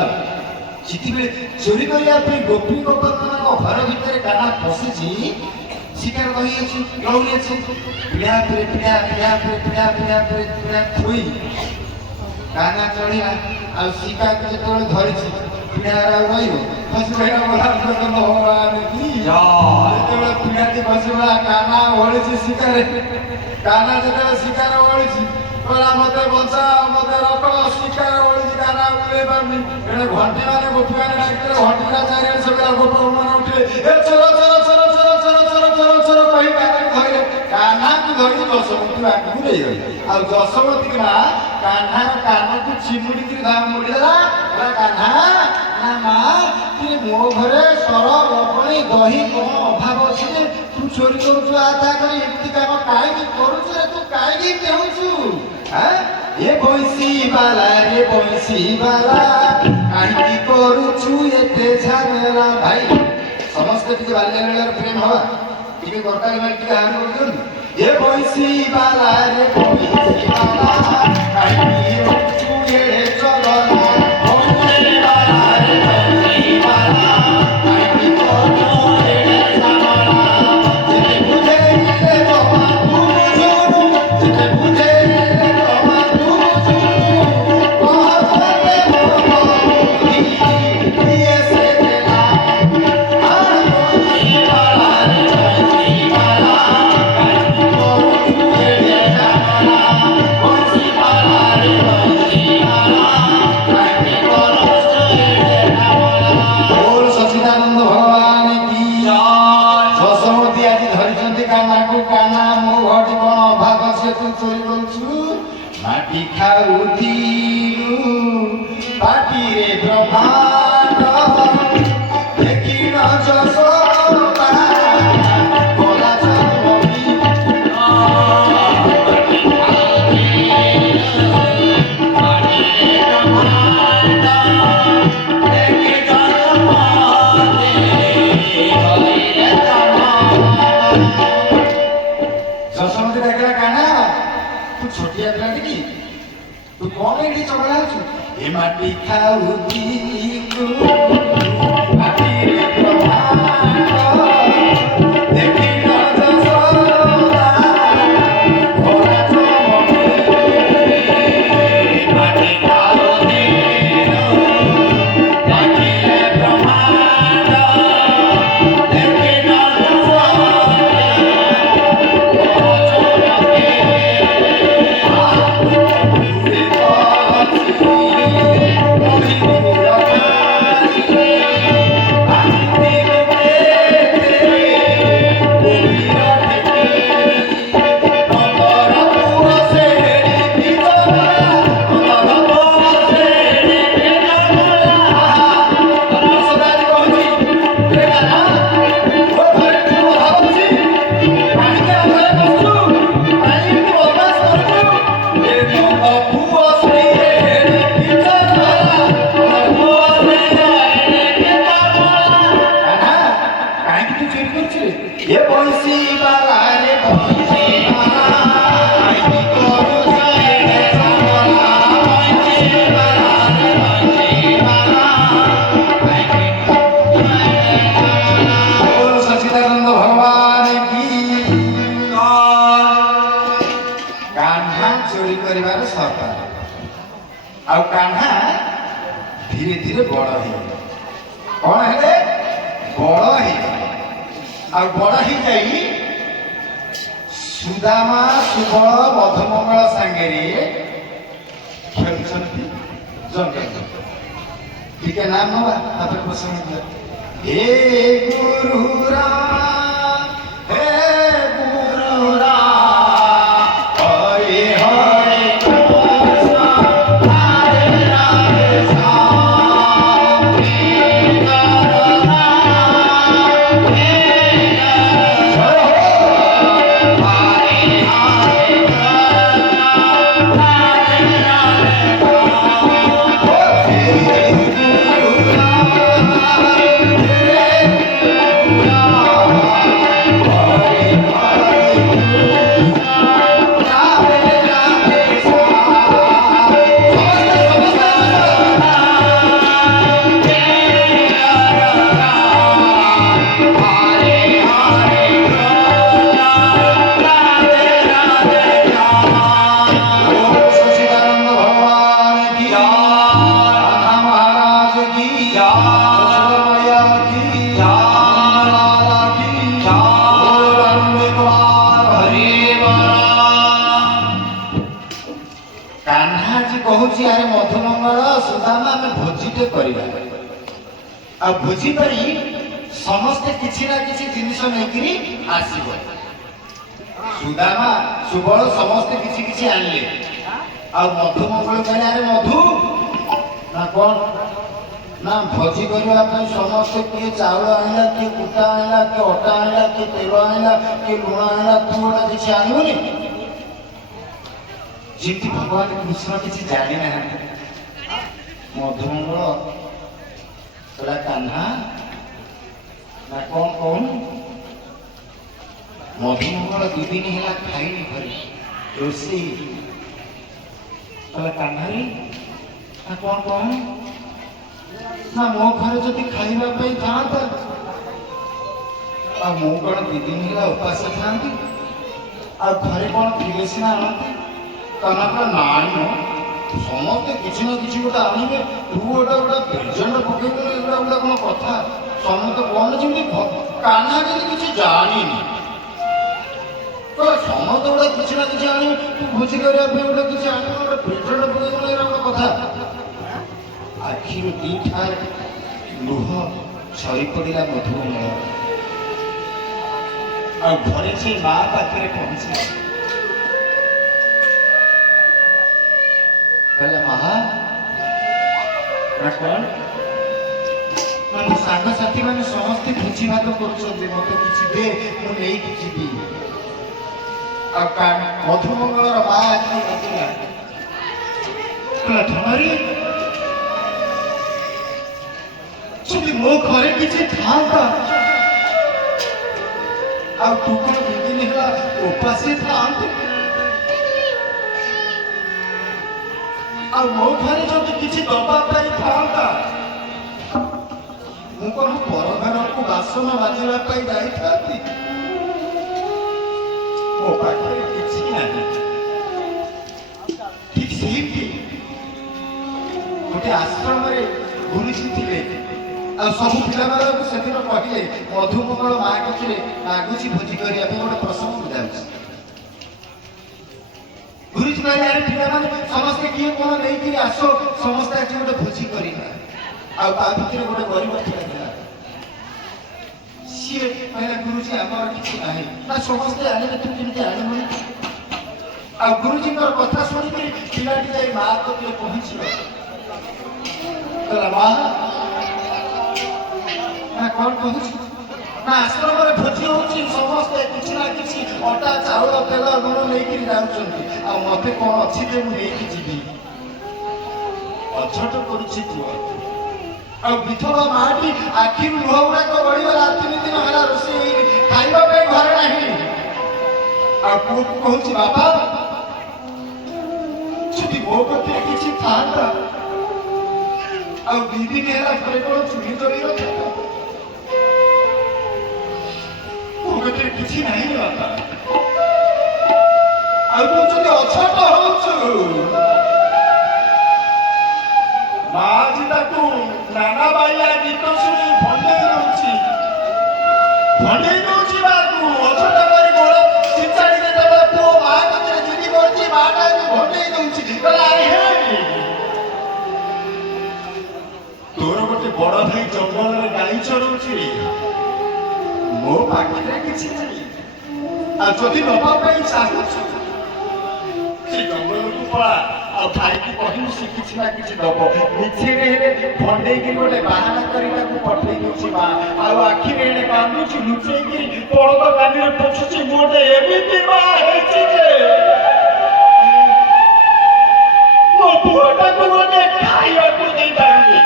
ସେତେବେଳେ ଚୋରି କରିବା ପାଇଁ ଗୋପୀ ଗୋପମାନଙ୍କ ଘର ଭିତରେ କାହ୍ନା ପଶିଛି। ଶିକାର ରହିଅଛି, ଲଉଡ଼ି ଅଛି, ପିଢ଼ା ପରେ ପିଢ଼ା ଥୋଇ କାହ୍ନା ଚଢ଼ିଲା। ଆଉ ଶିକାକୁ ଯେତେବେଳେ ଧରିଛି ପିଢ଼ାରା ରହିବ, ଖସି ରହିଲା ଭଗବାନ କି ଯେତେବେଳେ ପିଢ଼ାଟି ଖସିଗଲା, କାହ୍ନା ଓହଳିଛି ଶିକାରେ। କାହ୍ନା ଯେତେବେଳେ ଶିକାର ଓହଳିଛି କହିଲା ମତେ ବଞ୍ଚା, ମତେ ରଖ, ଶିକାର ଓହଳିଛି, କାହ୍ନା ଉଠେଇ ପାରୁନି। ଏଣେ ଘଣ୍ଟି ମାନେ ଗୋପୀ ମାନେ ଡାକିଥିଲେ, ଘଣ୍ଟିଟା ଚାରିଆଡ଼େ ସବୁ ଗୋପ ମାନେ ଉଠିଲେ, ଏ ଚୋର ଚୋର ଚୋର ଚୋର ଚୋର ଚୋର ଚୋର ଚୋର କହି କାହ୍ନାକୁ ଧରିଲେ। କାହ୍ନାକୁ ଧରି ଯଶୋମତୀ ଆଗକୁ ନେଇଗଲେ। ଆଉ ଯଶୋମତୀ ମା କାହ୍ନାର କାନକୁ ଚିମୁଡ଼ିକିରି ମୋଡ଼ିଦେଲା। କାହ୍ନା ନା ମା, ତୁଇ ମୋ ଘରେ ସର ଲବଣୀ ଦହି କଣ ଅଭାବ ଅଛି ଯେ ତୁ ଚୋରି କରୁଛୁ? ତା କରି ଏମିତି କାମ କାହିଁକି କରୁଛୁ ରେ? ତୁ କାହିଁକି ଦେଉଛୁ? ଏ ବଇଁଶୀ ବାଲା, ରେ ବଇଁଶୀ ବାଲା, କାହିଁକି କରୁଛୁ ଏତେ ଝାମେଲା? ଭାଇ ସମସ୍ତେ ଟିକେ ବାଲ୍ୟ ଲୀଳାର ପ୍ରେମ ହବା, ଟିକେ ତରକାରୀ ମାନେ ଟିକେ ଆରମ୍ଭ କରୁଛନ୍ତି। ଏ ବଇଁଶୀ ବାଲା, ରେ ବଇଁଶୀ ବାଲା, କାହିଁକି କରୁଛୁ ଏଡ଼େ ଚଗଲା? ବଇଁଶୀ ବାଲା, ରେ ବଇଁଶୀ ବାଲା, କାହିଁକି କରୁଛୁ ଏଡ଼େ ଝାମେଲା? ଯେତେ ବୁଝେଇଲେ ଜମା ତୁ ବୁଝୁନୁ, ଯେତେ ବୁଝେଇଲେ ଜମା ତୁ ବୁଝୁନୁ, କହତେ ମୋ ବୁଦ୍ଧି କିଏ ସେ ଦେଲା? ବଇଁଶୀ ବାଲା, ରେ ବଇଁଶୀ ବାଲା, କାହିଁକି କରୁଛୁ ଏଡ଼େ ଝାମେଲା? ବଇଁଶୀ ବାଲା, ରେ ବଇଁଶୀ ବାଲା, କାହିଁକି କରୁଛୁ ଏଡ଼େ ଝାମେଲା? ବୋଲ ସଚ୍ଚିଦାନନ୍ଦ ଭଗବାନ କି ଯଶୋମତୀ ଆଜି ଧରିଛନ୍ତି କାହ୍ନାକୁ। କାହ୍ନା, ମୋ ଘଟି କଣ ଅଭାବ ଅଛି ତୁ ଚୋରି କରୁଛୁ? ମାଟି ଖାଉଥିଲୁ ପାଟିରେ ବ୍ରହ୍ମାଣ୍ଡ, ଦେଖିନ ଯଶୋଦା ଗଲା ଜନ୍ମଭୂମି। ଯଶୋମତୀ ଡାକିଲା, କାହ୍ନା ତୁ ଛୋଟିଆ ପିଲାଟି କି? ତୁ କଣ ଏଠି ଚଗଲା ଅଛୁ? ଏ ମାଟି ଖାଉଥିଲୁ ପାଟିରେ ବ୍ରହ୍ମାଣ୍ଡ, ଦେଖିନ ଯଶୋଦା ଗଲା ଜନ୍ମଭୂମି। ମାଟି ଖାଉଥିଲୁ ପାଟିରେ ବ୍ରହ୍ମାଣ୍ଡ, ଦେଖିନ ଯଶୋଦା ଆଉ କାହ୍ନା ଧୀରେ ଧୀରେ ବଡ଼ ହେଇଗଲେ। କଣ ହେଲେ? ବଡ଼ ହେଇଗଲେ। ଆଉ ବଡ଼ ହେଇଯାଇ ସୁଦାମା ସୁବଳ ମଧୁମଙ୍ଗଳ ସାଙ୍ଗରେ ଖେଳୁଛନ୍ତି ଜଙ୍ଗଲ। ଟିକେ ନାମ ନବା ତାପରେ ପ୍ରସଙ୍ଗ। ହେ ଗୁରୁ ରାମ, ହେ ଗୁରୁ ରାମ, ହରେ ହରେ କୃଷ୍ଣ, ହରେ ରାଧେ ଶ୍ୟାମ, କହୁଛି ଆରେ ମଧୁମଙ୍ଗଳ ସୁଦାମା ଆମେ ଭୋଜିଟେ କରିବା। ଆଉ ଭୋଜି ପାଇଁ ସମସ୍ତେ କିଛି ନା କିଛି ଜିନିଷ ନେଇକିରି ଆସିବ। ସୁଦାମା ସୁବଳ ସମସ୍ତେ କିଛି କିଛି ଆଣିଲେ। ଆଉ ମଧୁମଙ୍ଗଳ କହିଲେ ଆରେ ମଧୁ ନା କଣ ନା ଭୋଜି କରିବା ପାଇଁ ସମସ୍ତେ କିଏ ଚାଉଳ ଆଣିଲା, କିଏ କୁଟା ଆଣିଲା, କିଏ ଅଟା ଆଣିଲା, କିଏ ତେଲ ଆଣିଲା, କିଏ ଲୁଣ ଆଣିଲା, ତୁ ଗୋଟେ କିଛି ଆଣିବୁନି? ଯେମିତି ଭଗବାନ କୃଷ୍ଣ କିଛି ଜାଣିନାହାନ୍ତି। ମଧୁମଙ୍ଗଳ କହିଲା କାହ୍ନା ନା କଣ କହୁନୁ? ମଧୁମଙ୍ଗଳ 2 ଦିନ ହେଲା ଖାଇନି ଘରେ ରୋଷେଇ। କହିଲା କାହ୍ନାରେ ନା କଣ କହୁନୁ? ନା ମୋ ଘରେ ଯଦି ଖାଇବା ପାଇଁ ଥାଆନ୍ତା ଆଉ ମୁଁ କଣ 2 ଦିନ ହେଲା ଉପାସ ଥାନ୍ତି? ଆଉ ଘରେ କଣ ଥିଲେ ସିନା ଆଣନ୍ତି? କାହ୍ନା ନାଇଁ ମ ସମସ୍ତେ କିଛି ନା କିଛି ଗୋଟେ ଆଣିବେ, ତୁ ଗୋଟେ ପ୍ରେଜେଣ୍ଟ ପକେଇଦେଲେ ଏଗୁଡ଼ା ଗୋଟେ କଣ କଥା? ସମସ୍ତେ କଣ ଯେମିତି କାହ୍ନା ଯଦି କିଛି ଜାଣିନି ସମସ୍ତେ ଗୋଟେ କିଛି ନା କିଛି ଆଣିବେ, ତୁ ଭୋଜି କରିବା ପାଇଁ ଗୋଟେ କିଛି ଆଣିବ, ଗୋଟେ ପ୍ରେଜେଣ୍ଟ ପକେଇଦେଲେ ଏଗୁଡ଼ା ଗୋଟେ କଥା? ଆଖିରୁ 2 ଠାର ଲୁହ ଝରି ପଡ଼ିଲା ମଧୁମଙ୍ଗଳ। ଆଉ ଘରେ ସେ ମା ପାଖରେ ପହଞ୍ଚିଲା। କହିଲା ମା ନା କଣ ନା ମୋ ସାଙ୍ଗସାଥି ମାନେ ସମସ୍ତେ ଭୋଜି ଭାତ କରୁଛନ୍ତି, ମତେ କିଛି ଦେ ମୁଁ ନେଇକି ଯିବି। ଆଉ ମଧୁମଙ୍ଗଳର ମା ଆଜି ଆସିଲା। କହିଲା ଠମାରି ଯଦି ମୋ ଘରେ କିଛି ଥାଆନ୍ତା ଆଉ ତୁ କଣ 2 ଦିନ ହେଲା ଉପାସୀ ଥାଆନ୍ତୁ? ଆଉ ମୋ ଘରେ ଯଦି କିଛି ଦବା ପାଇଁ ଥାଆନ୍ତା ମୁଁ କଣ ପର ଘରକୁ ବାସନ ମାଜିବା ପାଇଁ ଯାଇଥାନ୍ତି? ମୋ ପାଖରେ କିଛି ନାହିଁ। ଠିକ ସେମିତି ଗୋଟେ ଆଶ୍ରମରେ ଗୁରୁଜୀ ଥିଲେ। ଆଉ ସବୁ ପିଲାମାନଙ୍କୁ ସେଦିନ କହିଲେ ମଧୁମଙ୍ଗଳ ମା କତିରେ ମାଗୁଛି ଭୋଜି କରିବା ପାଇଁ ଗୋଟେ ପ୍ରସଙ୍ଗ ବୁଝାଉଛି। ଗୁରୁଜୀ କହିଲେ ଆରେ ପିଲାମାନେ ସମସ୍ତେ କିଏ କଣ ନେଇକିରି ଆସ, ସମସ୍ତେ ଆଜି ଗୋଟେ ଭୋଜି କରିବା। ଆଉ ତା ଭିତରେ ଗୋଟେ ଗରିବ ପିଲା ଥିଲା। ସିଏ କହିଲା ଗୁରୁଜୀ ଆମର କିଛି ନାହିଁ। ନା ସମସ୍ତେ ଆଣିଲେ ତୁ କେମିତି ଆଣିବୁନି? ଆଉ ଗୁରୁଜୀଙ୍କର କଥା ଶୁଣିକିରି ପିଲାଟି ଯାଇ ମା କତିରେ ପହଞ୍ଚିବ। କହିଲା ମା ନା କଣ କହୁଛୁ? ନା ଆଶ୍ରମରେ ଭୋଜି ହଉଛି, ସମସ୍ତେ କିଛି ନା କିଛି ଅଟା ଚାଉଳ ତେଲ ଲୁଣ ନେଇକିରି ଯାଉଛନ୍ତି, ଆଉ ମତେ କଣ ଅଛି ଯେ ମୁଁ ନେଇକି ଯିବି? ଅଝଟ କରୁଛି ପୁଅ। ଆଉ ବିଧବା ମାଟି ଆଖିରୁ ଲୁହ ଗୁଡାକ ଗଡ଼ିଗଲା। 3 ଦିନ ହେଲା ରୋଷେଇ ହେଇନି, ଖାଇବା ପାଇଁ ଘରେ ନାହିଁ। ଆଉ ପୁଅକୁ କହୁଛି ବାପା ଯଦି ମୋ କତିରେ କିଛି ଥାଆନ୍ତା ଆଉ 2 ଦିନ ହେଲା ଘରେ କଣ ଚୁଲି ଚଲେଇ ରଖନ୍ତା? ମୋ କତିରେ କିଛି ନାହିଁ ବାପା। ଆଉ ତୁ ଯଦି ଅଛଟ ହଉଛୁ ନାନା ବାଇଆ ଗୀତ ଶୁଣି ଭଣ୍ଡେଇ ଦଉଛି ବାବୁ ଅଛଟା କରି ଗୋଳ ଚିଚାଡ଼ି ଦେବା ପୁଅ ମା କତିରେ ଜିଦି କରୁଛି ମାଟା ବି ଭଣ୍ଡେଇ ଦଉଛି ତୋର ଗୋଟେ ବଡ ଭାଇ ଜଙ୍ଗଲରେ ଗାଈ ଚରଉଛି ମୋ ପାଖରେ କିଛି ନାହିଁ ଆଉ ଯଦି ନବା ପାଇଁ ଚାହୁଁଛୁ ସେ ଜଙ୍ଗଲକୁ ପଳା ଆଉ ଭାଇକି କହିବୁ ସେ କିଛି ନା କିଛି ଦବ ମିଛରେ ହେଲେ ଭଣ୍ଡେଇକି ଗୋଟେ ବାହାନା କରି ତାକୁ ପଠେଇ ଦଉଛି ମା ଆଉ ଆଖିରେ ଏଣେ କାନ୍ଦୁଛି ଲୁଚେଇକି ପଳକ କାନିରେ ପୋଛୁଛି ମୁଁ ଗୋଟେ ଏମିତି ମା ହେଇଛି ଯେ ମୋ ପୁଅଟାକୁ ଗୋଟେ ଖାଇବାକୁ ଦେଇପାରୁନି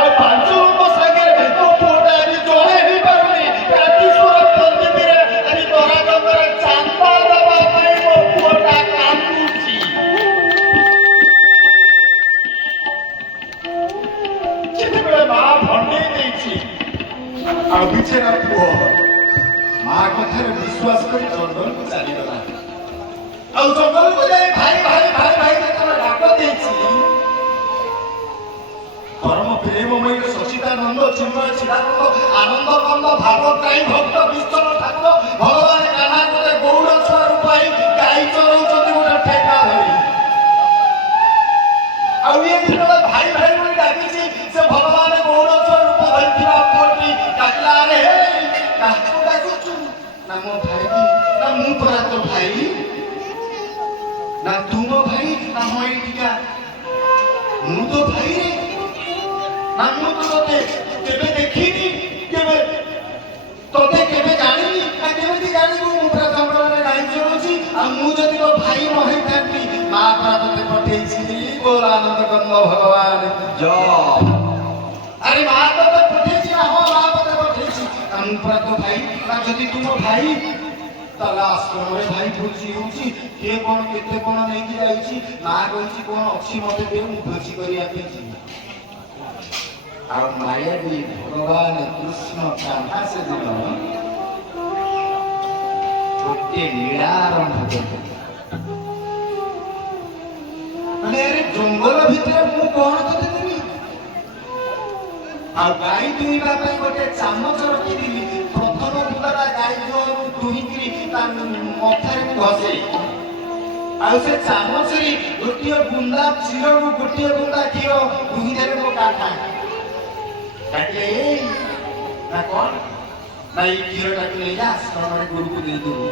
ଆଉ 5 ଲୋକ ସାଙ୍ଗରେ ମୋ ପୁଅଟା ଆଜି ଜଣେ ହେଇପାରୁନି ରାତିଶ୍ୱର ପଦ୍ମିନୀରେ ଆଜି ଦରାଜଙ୍ଗରେ ଚାନ୍ଦା ଦେବା ପାଇଁ ମୋ ପୁଅଟା କାନ୍ଦୁଛି ଯେତେବେଳେ ମା ଭଣ୍ଡେଇ ଦେଇଛି ଆଉ ବିଚରା ପୁଅ ମା କଥାରେ ବିଶ୍ୱାସ କରି ଜଙ୍ଗଲକୁ ଚାଲିଗଲା ଆଉ ଜଙ୍ଗଲକୁ ଯାଇ ଭାଇ ଯେତେବେଳେ ଡାକ ଦେଇଛି ପରମ ପ୍ରେମମୟ ସଚିଦାନନ୍ଦ ଚିନ୍ମୟ ଚିଦାନନ୍ଦ ଆନନ୍ଦ କନ୍ଦ ଭାବଗ୍ରାହୀ ଭକ୍ତ ବିଶ୍ୱର ଠାକୁର ଭଗବାନ କାହ୍ନା ଗୋଟେ ଗୌଡ଼ ଛୁଆ ରୂପାଇ ଗାଈ ଚରଉଛନ୍ତି ଗୋଟେ ଠେକା ଧରି ଆଉ ଇଏ ଯେତେବେଳେ ଭାଇ ବୋଲି ଡାକିଛି ସେ ଭଗବାନ ଗୌଡ଼ ଛୁଆ ରୂପ ଧରିଥିବା ପୁଅଟି ଡାକିଲା ଆରେ କାହାକୁ ଡାକୁଛୁ ନା ମୋ ଭାଇକି ନା ମୁଁ ପରା ତୋ ଭାଇ ନା ତୁ ମୋ ଭାଇ ନା ହଁ ଏଇଠିକା ମୁଁ ତ ଭାଇ ରେ ନା ମୁଁ ତ ତୋତେ କେବେ ଦେଖିନି କେବେ ତୋତେ କେବେ ଜାଣିନି ନା କେମିତି ଜାଣିବୁ ମୁଁ ପୁରା ଜଙ୍ଗଲରେ ଗାଈ ଚରଉଛି ଆଉ ମୁଁ ଯଦି ତୋ ଭାଇ ନ ହେଇଥାନ୍ତି ମା ପରା ତୋତେ ପଠେଇଛି ବୋଲ ଆନନ୍ଦ କନ୍ଦ ଭଗବାନ ଆରେ ମା ତୋତେ ପଠେଇଛି ନା ହଁ ମା ତୋତେ ପଠେଇଛି ନା ମୁଁ ପରା ତୋ ଭାଇ ନା ଯଦି ତୁ ମୋ ଭାଇ ତାହେଲେ ଆଶ୍ରମରେ ଭାଇ ଭୋଜି ହେଉଛି କିଏ କ'ଣ କେତେ କ'ଣ ନେଇକି ଯାଇଛି ମା କହିଛି କ'ଣ ଅଛି ମତେ ଦେ ମୁଁ ଭୋଜି କରିବା ପାଇଁ ଯିବି ଆଉ ମାୟାବୀ ଭଗବାନ କୃଷ୍ଣ କାହ୍ନା ସେଦିନ ଗୋଟେ ଲୀଳା ଆରମ୍ଭ କଲେ ମାନେ ଆରେ ଜଙ୍ଗଲ ଭିତରେ ମୁଁ କ'ଣ ତତେ ଦେବି ଆଉ ଗାଈ ଦୁହିବା ପାଇଁ ଗୋଟେ ଚାମଚ ରଖିଥିଲି ପ୍ରଥମ ବୁନ୍ଦା ଗାଈ ଦୁହିକିରି ତା ମଥାରେ ମୁଁ ଘଷେ ଆଉ ସେ ଚାମଚରେ ଗୋଟିଏ ବୁନ୍ଦା କ୍ଷୀରରୁ ଗୋଟିଏ ବୁନ୍ଦା କ୍ଷୀର ଦୁହିଦେଲେ ମୋ କାହ୍ନା ଡାକିଲେ ନା କ'ଣ ନା ଏଇ କ୍ଷୀରଟାକୁ ନେଇଯା ଆଶ୍ରମରେ ଗୋରୁକୁ ଦେଇଦେବୁ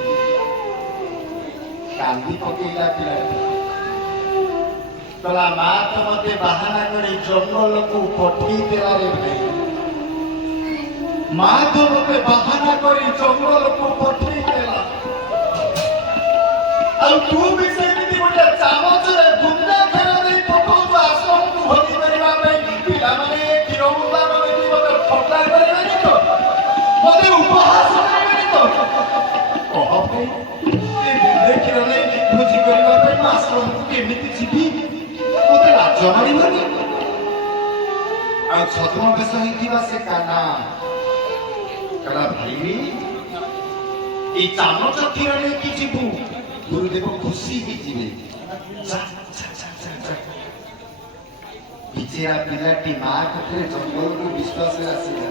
କାନ୍ଦି ପକେଇଲା ପିଲାଟି କହିଲା ମା ତ ମତେ ବାହାନା କରି ଜଙ୍ଗଲକୁ ପଠେଇ ଦେଲା ରେ ଭାଇ ମା ତ ମତେ ବାହାନା କରି ଜଙ୍ଗଲକୁ ପଠେଇ ଦେଲା ଆଉ ତୁ ବି ସେମିତି ଗୋଟେ ଚାମଚରେ ବୁନ୍ଦା କ୍ଷୀର ଦେଇ ପକଉଛୁ ଆଶ୍ରମକୁ ଭୋଜି କରିବା ପାଇଁ ପିଲାମାନେ କ୍ଷୀର ବୁନ୍ଦା ବନେଇକି ମତେ ଥଟ୍ଟା କରିବେନି ତ ମତେ ଉପହାସ କରିବେନି ତ କହ ଭାଇ ଏ ବୁନ୍ଦେ କ୍ଷୀର ନେଇ ଭୋଜି କରିବା ପାଇଁ ମୁଁ ଆଶ୍ରମକୁ କେମିତି ଯିବି ମତେ ଲାଜ ମାଡ଼ିବନି ଆଉ ଛଦ୍ମବେଶ ହେଇଥିବା ସେ କାହ୍ନା କହିଲା ଭାଇ ଏଇ ଚାମଚ କ୍ଷୀର ନେଇକି ଯିବୁ ଗୁରୁଦେବ ଖୁସି ହେଇଯିବେ ବିଚରା ପିଲାଟି ମା କଥାରେ ଜଙ୍ଗଲକୁ ବିଶ୍ୱାସରେ ଆସିଲା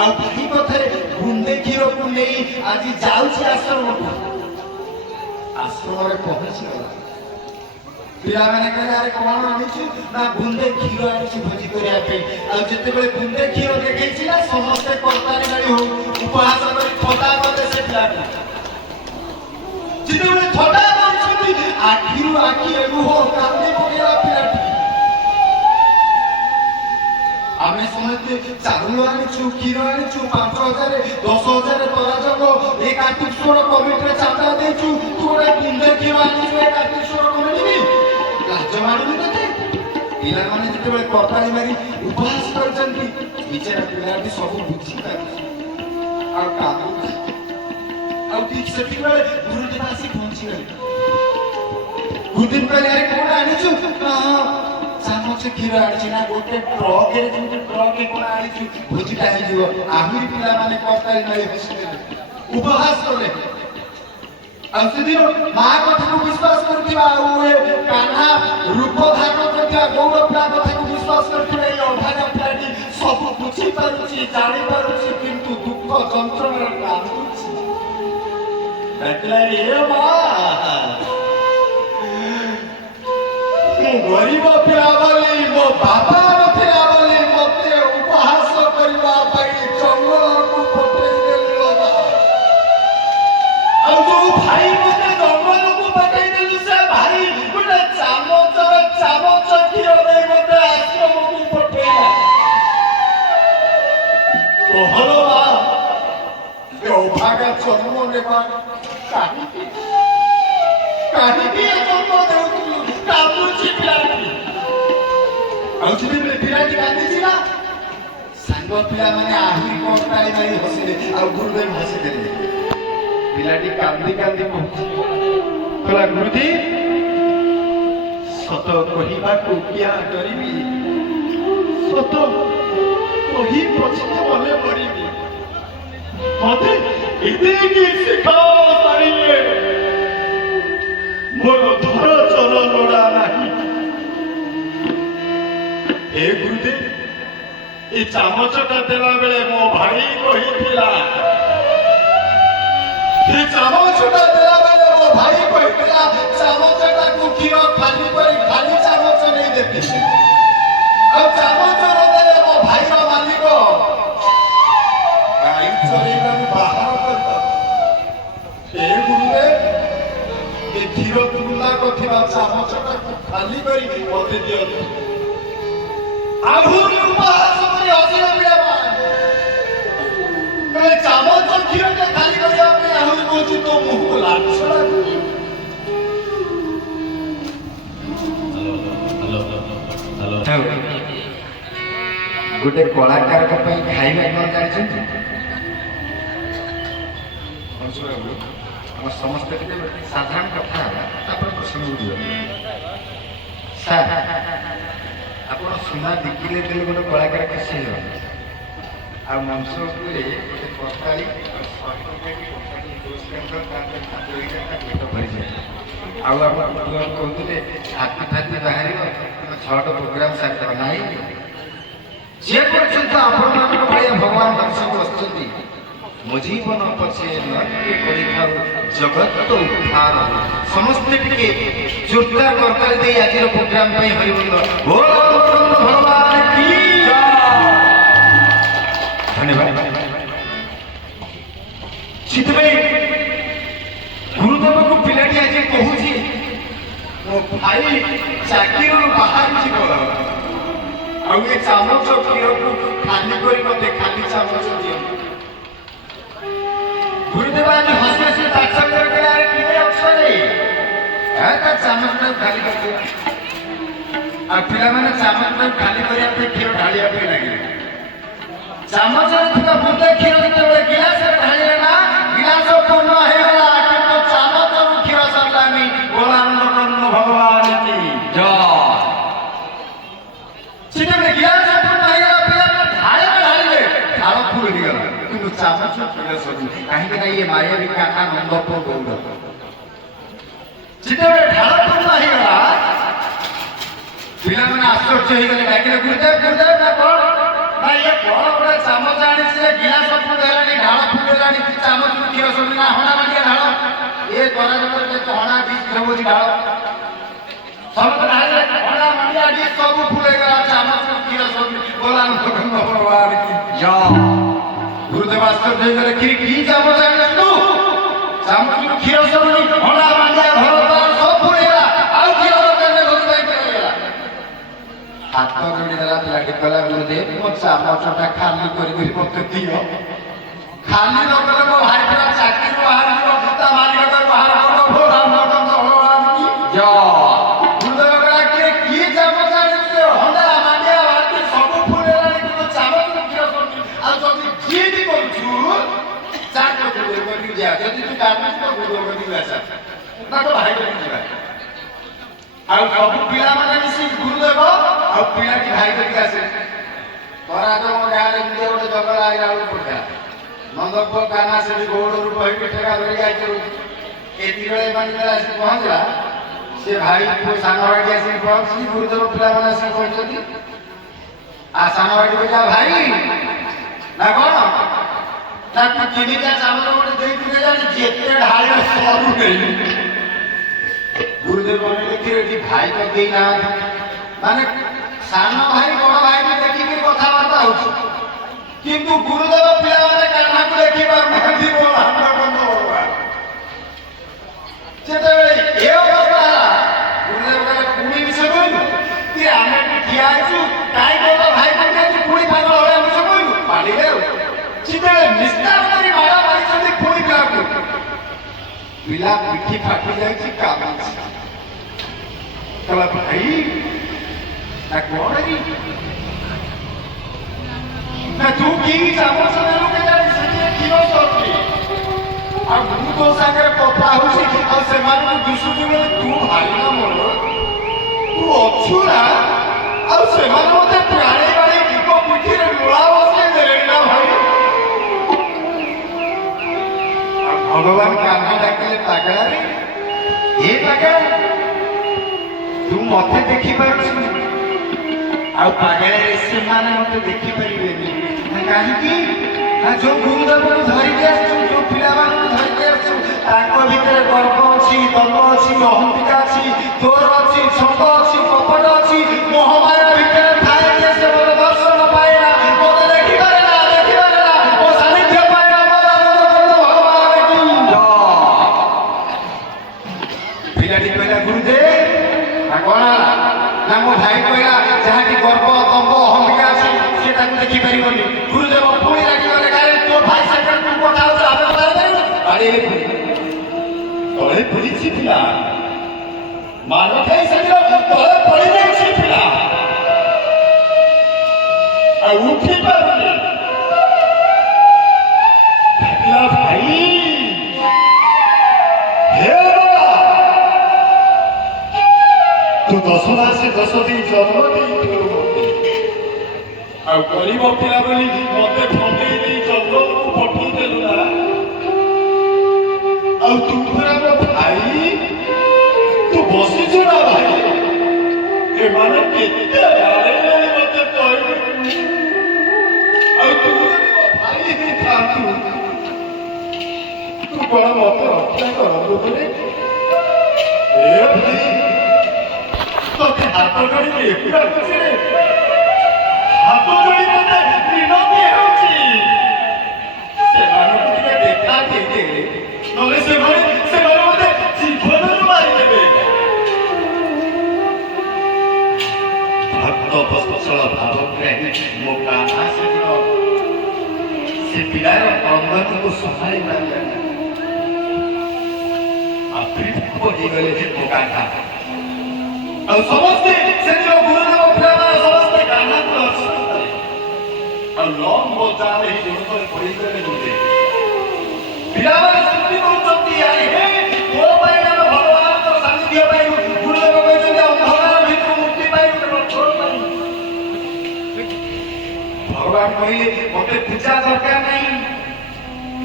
ଆଉ ଭାଇ କଥାରେ ବୁନ୍ଦେ କ୍ଷୀରକୁ ନେଇ ଆଜି ଯାଉଛି ଆଶ୍ରମରେ ପହଞ୍ଚିଗଲା ପିଲାମାନେ କହିଲେ ଆରେ କ'ଣ ଆଣିଛୁ ନା ବୁନ୍ଦେ କ୍ଷୀର ଆଣିଛୁ ଭୋଜି କରିବା ପାଇଁ ଆଉ ଯେତେବେଳେ ବୁନ୍ଦେ କ୍ଷୀର ଦେଖେଇଛି ନା ସମସ୍ତେ କର୍ତ୍ତାରି ଗାଳି ହଉ ଉପହାସ କରି ଥଟ୍ଟା କଲେ ସେ ପିଲାକୁ ଯେତେବେଳେ ଥଟ୍ଟା କରିଛନ୍ତି ଆଖିରୁ ଆଖି ଲୁହ କାନ୍ଦି ପକେଇଲା ପିଲାଟି ଆମେ ସମସ୍ତେ ଚାଉଳ ଆଣିଛୁ କ୍ଷୀର ଆଣିଛୁ 5,000 10,000 ତରାଜଙ୍ଗ ଏ କାର୍ତ୍ତିକେଶ୍ୱର କମିଟିରେ ଚାନ୍ଦା ଦେଇଛୁ ତୁ ଗୋଟେ ବୁନ୍ଦେ କ୍ଷୀର ଆଣିଛୁ ଏ କାର୍ତ୍ତିକେଶ୍ୱର କମିଟି ଲାଜ ମାଡୁନି ତତେ ପିଲାମାନେ ଯେତେବେଳେ କର୍ତ୍ତାଳି ମାରି ଉପହାସ କରିଛନ୍ତି ବିଚରା ପିଲାଟି ସବୁ ବୁଝିପାରୁଛି ଆଉ କାନ୍ଦୁଛି ଆଉ ଠିକ ସେତିକିବେଳେ ଗୁରୁଦେବ ଆସି ପହଞ୍ଚିଗଲେ ଗୁରୁଦେବ କହିଲେ ଆରେ କ'ଣ ଆଣିଛୁ ଚାମଚ କ୍ଷୀର ଆଣିଛି ନା ଗୋଟେ ଟ୍ରକରେ ଯେମିତି ଟ୍ରକ କ'ଣ ଆଣିଛୁ ଭୋଜିଟା ହେଇଯିବ ଆହୁରି ପିଲାମାନେ କର୍ତ୍ତାଳି ମାରି ବସିଦେଲେ ଉପହାସ କଲେ ଆଉ ସେଦିନ ମା କଥାକୁ ବିଶ୍ୱାସ କରୁଥିବା ଆଉ କାହ୍ନା ରୂପ ଧାରଣ କରୁଥିବା ଗୌର ପିଲା କଥାକୁ ବିଶ୍ୱାସ କରୁଥିବା ଏଇ ଅଧା ବୁଝିପାରୁଛି ଜାଣିପାରୁଛି କିନ୍ତୁ ଦୁଃଖ ଯନ୍ତ୍ରଣାରେ କାନ୍ଦୁଛି। ଡାକିଲା ଏ ମା ମୁଁ ଗରିବ ପିଲା ବୋଲି ମୋ ବାବା ନଥିଲା ବୋଲି ମତେ ଉପହାସ କରିବା ପାଇଁ ଜଙ୍ଗଲକୁ ପଠେଇଦେଲି ଲୋ ମା। ଆଉ ଯୋଉ ଭାଇ ମତେ ଜଙ୍ଗଲକୁ ପଠେଇଦେଲୁ ସେ ଭାଇ ଗୋଟେ ଚାମଚ କ୍ଷୀର ଦେଇ ମତେ ଆଶ୍ରମକୁ ପଠେଇଲା। କହଲ ମା ଏ ଅଭାଗା ଜନ୍ମ ନେବା କାହିଁକି କାହିଁକି ଏ ଜନ୍ମ ଦେଉଥିଲୁ? କାନ୍ଦୁଛି ପିଲାଟି। ଆଉ ଯେତେବେଳେ ପିଲାଟି କାନ୍ଦିଛି ନା ସାଙ୍ଗ ପିଲାମାନେ ଆହୁରି କଣ ତାଳି ମାରି ହସିଲେ ଆଉ ଗୁରୁଦେବ ହସିଦେଲେ। ପିଲାଟି କାନ୍ଦି କାନ୍ଦି କହୁଛି କହିଲା ଗୁରୁଦେବ ସତ କହିବାକୁ କିଆ ଡରିବି ସତ କହି ପଛରେ ମନେ ପଡ଼ିବି ମତେ ଏତିକି ଶିଖାଇଲେ ମୋର ଧର ଚଲ ଲୋଡ଼ା ନାହିଁ। ଏ ଗୁରୁଦେବ ଏ ଚାମଚଟା ଦେଲା ବେଳେ ମୋ ଭାଇ କହିଥିଲା ଏ ଚାମଚଟା ଦେଲା ବେଳେ ମୋ ଭାଇ କହିଥିଲା ଚାମଚଟାକୁ କ୍ଷୀର ଖାଲି କରି ଖାଲି ଚାମଚ ନେଇ ଦେବି। ଆଉ ଚାମଚ ନଦେଲେ ମୋ ଭାଇର ମାଲିକ ଗାଈ ଚରେଇବାକୁ ବାହାର କରିଦେବ। ଏ ଗୁରୁଦେବ ଏ କ୍ଷୀର ତୁଲାକ ଥିବା ଚାମଚଟାକୁ ଖାଲି କରି ମତେ ଦିଅନ୍ତୁ। ଆହୁରି ଉପହାସ କରି ହସିଲେ ପିଲାମାନେ ଚାମଚ କ୍ଷୀରଟେ ଖାଲି କରିବା ପାଇଁ ଆହୁରି କହୁଛି ତୋ ମୁହଁକୁ ଲାଜ ଲାଗୁଛି। ଗୋଟେ କଳାକାରଙ୍କ ପାଇଁ ଖାଇବା କଣ ଜାଣିଛନ୍ତି? ଆମ ସମସ୍ତେ ଟିକେ ସାଧାରଣ କଥା ତାପରେ ପ୍ରଶ୍ନ ଯିବ। ସାର୍ ଆପଣ ସୁନା 2 କିଲୋ ଦେଲେ ଗୋଟେ କଳାକାର ଖୁସି ହେବ। ଆଉ ମାଂସ ଉପରେ ଗୋଟେ କର୍ତାଳି ଆଉ ଆପଣ କହୁଥିଲେ ହାତୀ ଫାତି ବାହାରିବ 6ଟା ପ୍ରୋଗ୍ରାମ ସାରିଦେବ ନାହିଁ। ଯେ ପର୍ଯ୍ୟନ୍ତ ଆପଣମାନଙ୍କ ଭଳିଆ ଭଗବାନ ଦର୍ଶକ ବସିଛନ୍ତି ମୋ ଜୀବନ ପଛେ ନୃତ୍ୟ କରିଥାଉ ଜଗତ ଉଦ୍ଧାର। ସମସ୍ତେ ଟିକେ ଜୋରଦାର କରତାଳି ଦେଇ ଆଜିର ପ୍ରୋଗ୍ରାମ ପାଇଁ ହରିବୋଲ ଭଗବାନ କି ଧନ୍ୟବାଦ। ସେଥିପାଇଁ ଗୁରୁଦେବକୁ ପିଲାଟି ଆଜି କହୁଛି ମୋ ଭାଇ ଚାକିରିରୁ ବାହାରି ଯିବ ଆଉ ଏ ଚାମଚ କ୍ଷୀରକୁ ଖାଲି କରି ମତେ ଖାଲି ଚାମଚ ଦିଅନ୍ତୁ। ଗୁରୁଦେବ ଆଜି ହସି ହସି ତାତ୍ସଲ୍ୟ କଲେ ଆରେ କିଏ ଅକ୍ଷରେ ତା ଚାମଚଟାକୁ ଖାଲି କରିଦିଅ। ଆଉ ପିଲାମାନେ ଚାମଚଟାକୁ ଖାଲି କରିବା ପାଇଁ କ୍ଷୀର ଢାଳିବା ପାଇଁ ଲାଗିଲେ। ଚାମଚରେ ଥିବା ବୁନ୍ଦେ କ୍ଷୀର ଯେତେବେଳେ ଗିଲାସରେ ଢାଳିଲେ ନା ଗିଲାସ ପୂର୍ଣ୍ଣ ହେଇଗଲା କିନ୍ତୁ ଚାମଚରୁ କ୍ଷୀର ସରିଲାନି। ଭଗବାନ କି ଜୟ। ସେତେବେଳେ ଗିଲାସ ପୂର୍ଣ୍ଣ ହେଇଗଲା ପିଲାମାନେ ଢାଳିଲେ ଢାଳ ଫୁଲ ହେଇଗଲା କିନ୍ତୁ ଚାମଚ କ୍ଷୀର ସରିଲା। କାହିଁକି ନା ଇଏ ମାୟାବୀ କାକା ନନ୍ଦପୁର ଗୌଡ଼। ଯେତେବେଳେ ଢାଳ ପୂର୍ଣ୍ଣ ହେଇଗଲା ପିଲାମାନେ ଆଶ୍ଚର୍ଯ୍ୟ ହେଇଗଲେ। ଡାକିଲେ ଗୁରୁଦେବ ଗୁରୁଦେବ ନା କଣ ନା ଇଏ କଣ ଗୋଟେ ଚାମଚ ଆଣିଛି ଯେ ଗିଲାସ ଫୁଲ ହେଲାଣି ଢାଳ ଫୁଲ ହେଲାଣି ଚାମଚ କ୍ଷୀର ସରିଲା ନା ହଣା ମାଟିଆ ଢାଳ ଏ ଦରାଜରେ ହଣା ବି ହେଉଛି ଢାଳ ସମସ୍ତେ ଢାଳିଲେ ହଣା ମାଟିଆ ବି ସବୁ ଫୁଲ ହେଇଗଲା ଚାମଚ କ୍ଷୀର ସରିଲା। ଭଗବାନ କି ଜୟ। ଗୁରୁଦେବ ଆଶ୍ଚର୍ଯ୍ୟ ହେଇଗଲେ କି ଚାମଚ ଆଣିଛୁ ତୁ? ଚାମଚ କ୍ଷୀର ସରୁନି ହଣା ମାଟିଆ ଘର ଦ୍ୱାର ସବୁ ଫୁଲ ହେଇଗଲା ଆଉ କ୍ଷୀର ଦରକାର ଘର ପାଇଁ ହେଇଗଲା। ହାତ ଯୋଡ଼ି ଦେଲା ପିଲାଟି କହିଲା ଗୁରୁଦେବ ମୋ ଚାମଚଟା ଖାଲି କରିକି ମତେ ଦିଅ। ଖାଲି ନ କଲେ ମୋ ଭାଇ ପିଲା ଚାକିରି ବାହାରିଯିବ ତା ମାଲିକ ବାହାର କରିବ। ଭଗବାନ କି ଜୟ। ଗୁରୁଦେବ କହିଲା କି ଚାମଚ ଆଣିଛୁ ହଣ୍ଡା ମାଣ୍ଡିଆ ବାଟି ସବୁ ଫୁଲ ହେଲାଣି କିନ୍ତୁ ଚାମଚ କ୍ଷୀର ସରୁନି। ଆଉ ଯଦି ଯିଏ ବି କରୁଛୁ ଚାଟ କରିକି ଯା ଯଦି ତୁ କାଟୁଛୁ ତ ଗୁରୁଦେବ କରିକି ଆସା ନା ତ ଭାଇ କରିକି ଯିବା। ଆଉ ସବୁ ପିଲାମାନେ ମିଶି ଗୁରୁଦେବ ଆଉ ପିଲାଟି ଭାଇ କରିକି ଆସେ। ତୋରା ତ ମୋ ଗାଁରେ ଏମିତି ଗୋଟେ ଜଙ୍ଗଲ ଆଇଲା ବେଳକୁ ପଡ଼ିଲା ନନ୍ଦପୁର କାହ୍ନା ସେଠି ଗୌଡ଼ରୁ କହିକି ଠେକା ଧରିକି ଆଇଛୁ। ଏତିକିବେଳେ ଏମାନେ ଆସିକି ପହଞ୍ଚିଲା ସେ ଭାଇ ସାନ ଭାଇଟି ଆସିକି ପହଞ୍ଚିଛି। ଗୁରୁଦେବ ପିଲାମାନେ ଆସିକି ପହଞ୍ଚନ୍ତି আর সানা বাড়ি কইলা ভাই না কোন না তুই কিনিকা চামড় মধ্যে দেই দিতে জানি যেতে ঢালে সরু নেই গুরুদেব মনে দেখি এটি ভাইকে দেই না মানে সানা ভাই বড় ভাইকে দেখিকি কথাবার্তা হচ্ছে কিন্তু গুরুদেব পিলাମାନେ কান্নাକୁ দেখি ପାରୁନାହାନ୍ତି বল আমরা বন্ধ করবা যেତେବେଳେ ଏ ଅବସ୍ଥା ହେଲା ଗୁରୁଦେବ କହିଲେ ପୁଣି ମିଛ କହିଲୁ କି ଆମେ ଏଠି ଠିଆ ହେଇଛୁ କାହିଁ ତୋ ଭାଇ କହିଛୁ ପୁଣି ପାଗଳ ଭଳିଆ ମିଛ କହିଲୁ ପାଲିଲେ ଆଉ ଯେତେବେଳେ ନିସ୍ତାର କରି ମାଡ଼ ମାରିଛନ୍ତି ପୁଣି ପିଲାକୁ ପିଲା ପିଠି ଫାଟି ଯାଇଛି କାନ୍ଦୁଛି କହିଲା ଭାଇ ନା କଣ କି ନା ତୁ କି ଚାମଚ ନେଲୁ କେଜାଣି ସେଥିରେ କ୍ଷୀର ସରୁଛି ଆଉ ମୁଁ ତୋ ସାଙ୍ଗରେ କଥା ହଉଛି ଆଉ ସେମାନଙ୍କୁ ଦିଶୁଛି ବୋଲି ତୁ ଭାଇ ନା ମୋର ତୁ ଅଛୁ ନା ଆଉ ସେମାନେ ମତେ ପ୍ରାଣୀ ବାଣୀ ଦୀପ ପିଠିରେ ମୂଳା ବସେଇ ଦେଲେଣି ନା ଭାଇ ଆଉ ଭଗବାନ କାହ୍ନା ଡାକିଲେ ପାଗଳାରେ ଏ ପାଗଳା ତୁ ମତେ ଦେଖିପାରୁଛୁ ଆଉ ପାଗଳରେ ସେମାନେ ମତେ ଦେଖିପାରିବେନି କାହିଁକି ନା ଯୋଉ ଗୁରୁଦେବକୁ ଧରିକି ଆସିଛୁ ଯୋଉ ପିଲାମାନଙ୍କୁ ଧରିକି ଆସିଛୁ ତାଙ୍କ ଭିତରେ ଗର୍ବ ଅଛି ଦମ୍ଭ ଅଛି ଅହମିକା ଅଛି ତୋର ଅଛି ଛନ୍ଦ ଅଛି କପଟ ଅଛି ମୋହମାୟା ଭିତରେ ଥାଏ ଯେ ସେ ମୋର ଦର୍ଶନ ପାଏନା ମତେ ଦେଖିପାରେ ନା ମୋ ସାନ୍ନିଧ୍ୟ ପାଏନା ମୋର ଆନନ୍ଦ କରିବ ଭଗବାନ କି ପିଲାଟି କହିଲା ଗୁରୁଦେବ ନା କଣ ନା ମୋ ଭାଇ କହିଲା ଯାହାକି ଗର୍ବ ଦମ୍ଭ ଅହମିକା ଅଛି ସେ ତାକୁ ଦେଖିପାରିବନି ଗୁରୁଦେବ ପୁଣି ରାଗିଗଲେ କାଳେ ତୋ ଭାଇ ସାଙ୍ଗରେ ତୁ କଥା ହଉଛୁ ଆମେ କଥା ହେଇପାରିବୁ ବାଡ଼େଇଲେ ତଳେ ପଡ଼ିଛି ପିଲା ମାର ଖାଇ ସେଦିନ ତଳେ ପଡ଼ିଯାଇଛି ପିଲା ଆଉ ଉଠି ପାରୁନି ପିଲା ଭାଇ ହେ ବାବା ତୁ 10 ମାସ 10 ଦିନ ଜନ୍ମ ଦେଇଥିଲୁ ମତେ ଆଉ ଗରିବ ପିଲା ବୋଲି ମତେ ଠକେଇ ଦେଇ ଜଙ୍ଗଲକୁ ପଠେଇଦେଲୁ ନା ଆଉ ତୁ ପୁରା ମୋ ଭାଇ ତୁ ବସିଛୁ ନା ଭାଇ ଏମାନେ କେତେ ବାଡ଼େଇଲେଣି ମତେ କହିବୁ ଆଉ ତୁ ଯଦି ମୋ ଭାଇ ହେଇଥାନ୍ତୁ ତୁ କଣ ମତେ ରକ୍ଷା କରନ୍ତୁ ବୋଲି ଏ ଭାଇ ତତେ ହାତ ଯୋଡ଼ିକି ଏକୁଟା ଖୁସିରେ ହାତ ଯୋଡ଼ି ମତେ ବିନତି ହେଉଛି ସେମାନଙ୍କୁ ଟିକେ ଦେଖା ଦେଇଦେ ନହେଲେ ସେମାନେ ମତେ ଜୀବନରୁ ମାରିଦେବେ ଭକ୍ତ ବତ୍ସଳ ଭାବଗ୍ରାହୀ ମୋ କାହ୍ନା ସେଦିନ ସେ ପିଲାର ବନ୍ଧନକୁ ସମ୍ଭାଳି ପାରିଲାନି ଆପ୍ରିତ ହେଇଗଲେ ମୋ କାହ୍ନା ଆଉ ସମସ୍ତେ ସେଦିନ ଗୁରୁଦେବ ପିଲାମାନେ ସମସ୍ତେ କାହ୍ନାକୁ ଦର୍ଶନ କଲେ ଆଉ ଲମ୍ବ ଚାଲେ ଏଇ ଜଣକରେ ପଡ଼ିଗଲେ ଗୁରୁଦେବ ପିଲାମାନେ ସ୍ମୃତି କରୁଛନ୍ତି ଆରେ ହେ ମୋ ପାଇଁ ଆମେ ଭଗବାନଙ୍କର ସାନ୍ନିଧ୍ୟ ପାଇବୁ ଗୁରୁଦେବ କହିଛନ୍ତି ଅନ୍ଧକାର ଭିତରୁ ମୁକ୍ତି ପାଇବୁ କେବଳ ତୋର ପାଇଁ ଭଗବାନ କହିଲେ ମତେ ପୂଜା ଦରକାର ନାହିଁ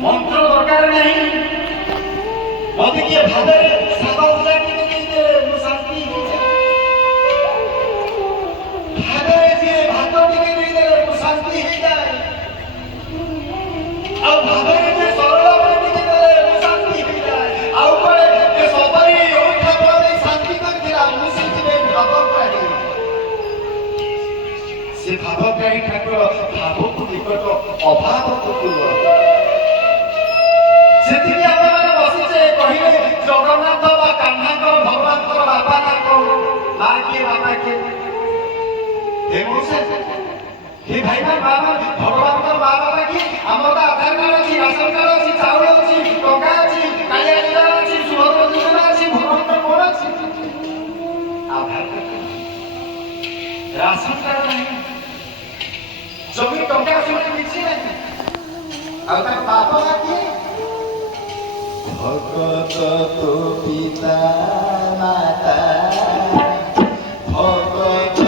ମନ୍ତ୍ର ଦରକାର ନାହିଁ ମତେ କିଏ ଭାବରେ ସାତ ପୂଜା ଟିକେ ଦେଇଦେଲେ ମୁଁ ଶାନ୍ତି ହେଇଯାଏ ଭାବରେ ଯିଏ ଭାତ ଟିକେ ଦେଇଦେଲେ ମୁଁ ଶାନ୍ତି ହେଇଯାଏ ଆଉ ଭାବରେ ଯିଏ ସରଳ ଟିକେ ଦେଲେ ମୁଁ ଶାନ୍ତି ହେଇଯାଏ ଆଉ କୁଆଡ଼େ ଏ ସବରି ଅଇଠା ଫଳ ଦେଇ ଶାନ୍ତି କରିଥିଲା ମୁଁ ସେଥିପାଇଁ ଭାବଗ୍ରାହୀ ସେ ଭାବଗ୍ରାହୀ ଠାକୁର ଭାବକୁ ନିକଟ ଅଭାବକୁ ଦୂର ସେଥିପାଇଁ ଆମେମାନେ ବସିଛେ କହିଲେ ଜଗନ୍ନାଥ ବା କାହ୍ନାଙ୍କର ଭଗବାନଙ୍କର ବାପା ନା କଣ ମା କିଏ ବାପା କିଏ ହେ ମଉସା ହେ ଭାଇ ମା ଭଗବାନଙ୍କର ମା ବାପା କିଏ ଆମର ତ ଆଧାର କାର୍ଡ ଅଛି ରାସନ କାର୍ଡ ଅଛି ଚାଉଳ ଅଛି ଟଙ୍କା ଅଛି କାଳିଆ ଯୋଜନା ଅଛି ସୁଭଦ୍ରା ଯୋଜନା ଅଛି ଭଗବାନଙ୍କର କଣ ଅଛି ଆଧାର କାର୍ଡ ରାସନ କାର୍ଡ ନାହିଁ ଜମି ଟଙ୍କା ଶୁଣି କିଛି ନାହିଁ ଆଉ ତାର ବାପା ମା କିଏ ଭଗତ ତୋ ପିତା ମାତା ଭଗତ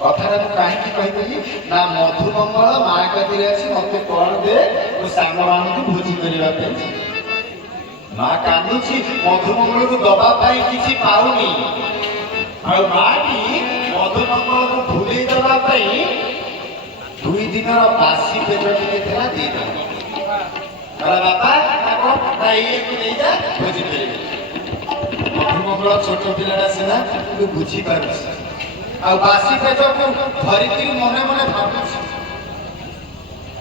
କଥାଟା ମୁଁ କାହିଁକି କହିଦେଲି ନା ମଧୁମଙ୍ଗଳ ମା କତିରେ ଅଛି ମତେ କଣ ଦେ ମୋ ସାଙ୍ଗମାନଙ୍କୁ ଭୋଜି କରିବା ପାଇଁ। ମା କାନ୍ଦୁଛି ମଧୁମଙ୍ଗଳକୁ ଦବା ପାଇଁ କିଛି ପାଉନି ଆଉ ମାଟି ମଧୁମଙ୍ଗଳକୁ ଭୁଲେଇ ଦେବା ପାଇଁ 2 ଦିନର ବାସି ପେଟ ଟିକେ ଥିଲା ଦେଇଦେବ। ବାପା ନା ଇଏକୁ ନେଇଯା ଭୋଜି କରିବେ। ମଧୁମଙ୍ଗଳ ଛୋଟ ପିଲାଟା ସିନା କିନ୍ତୁ ବୁଝିପାରୁଛି ଆଉ ବାସି ପେଟକୁ ଧରିକିରି ମନେ ମନେ ଭାବୁଛି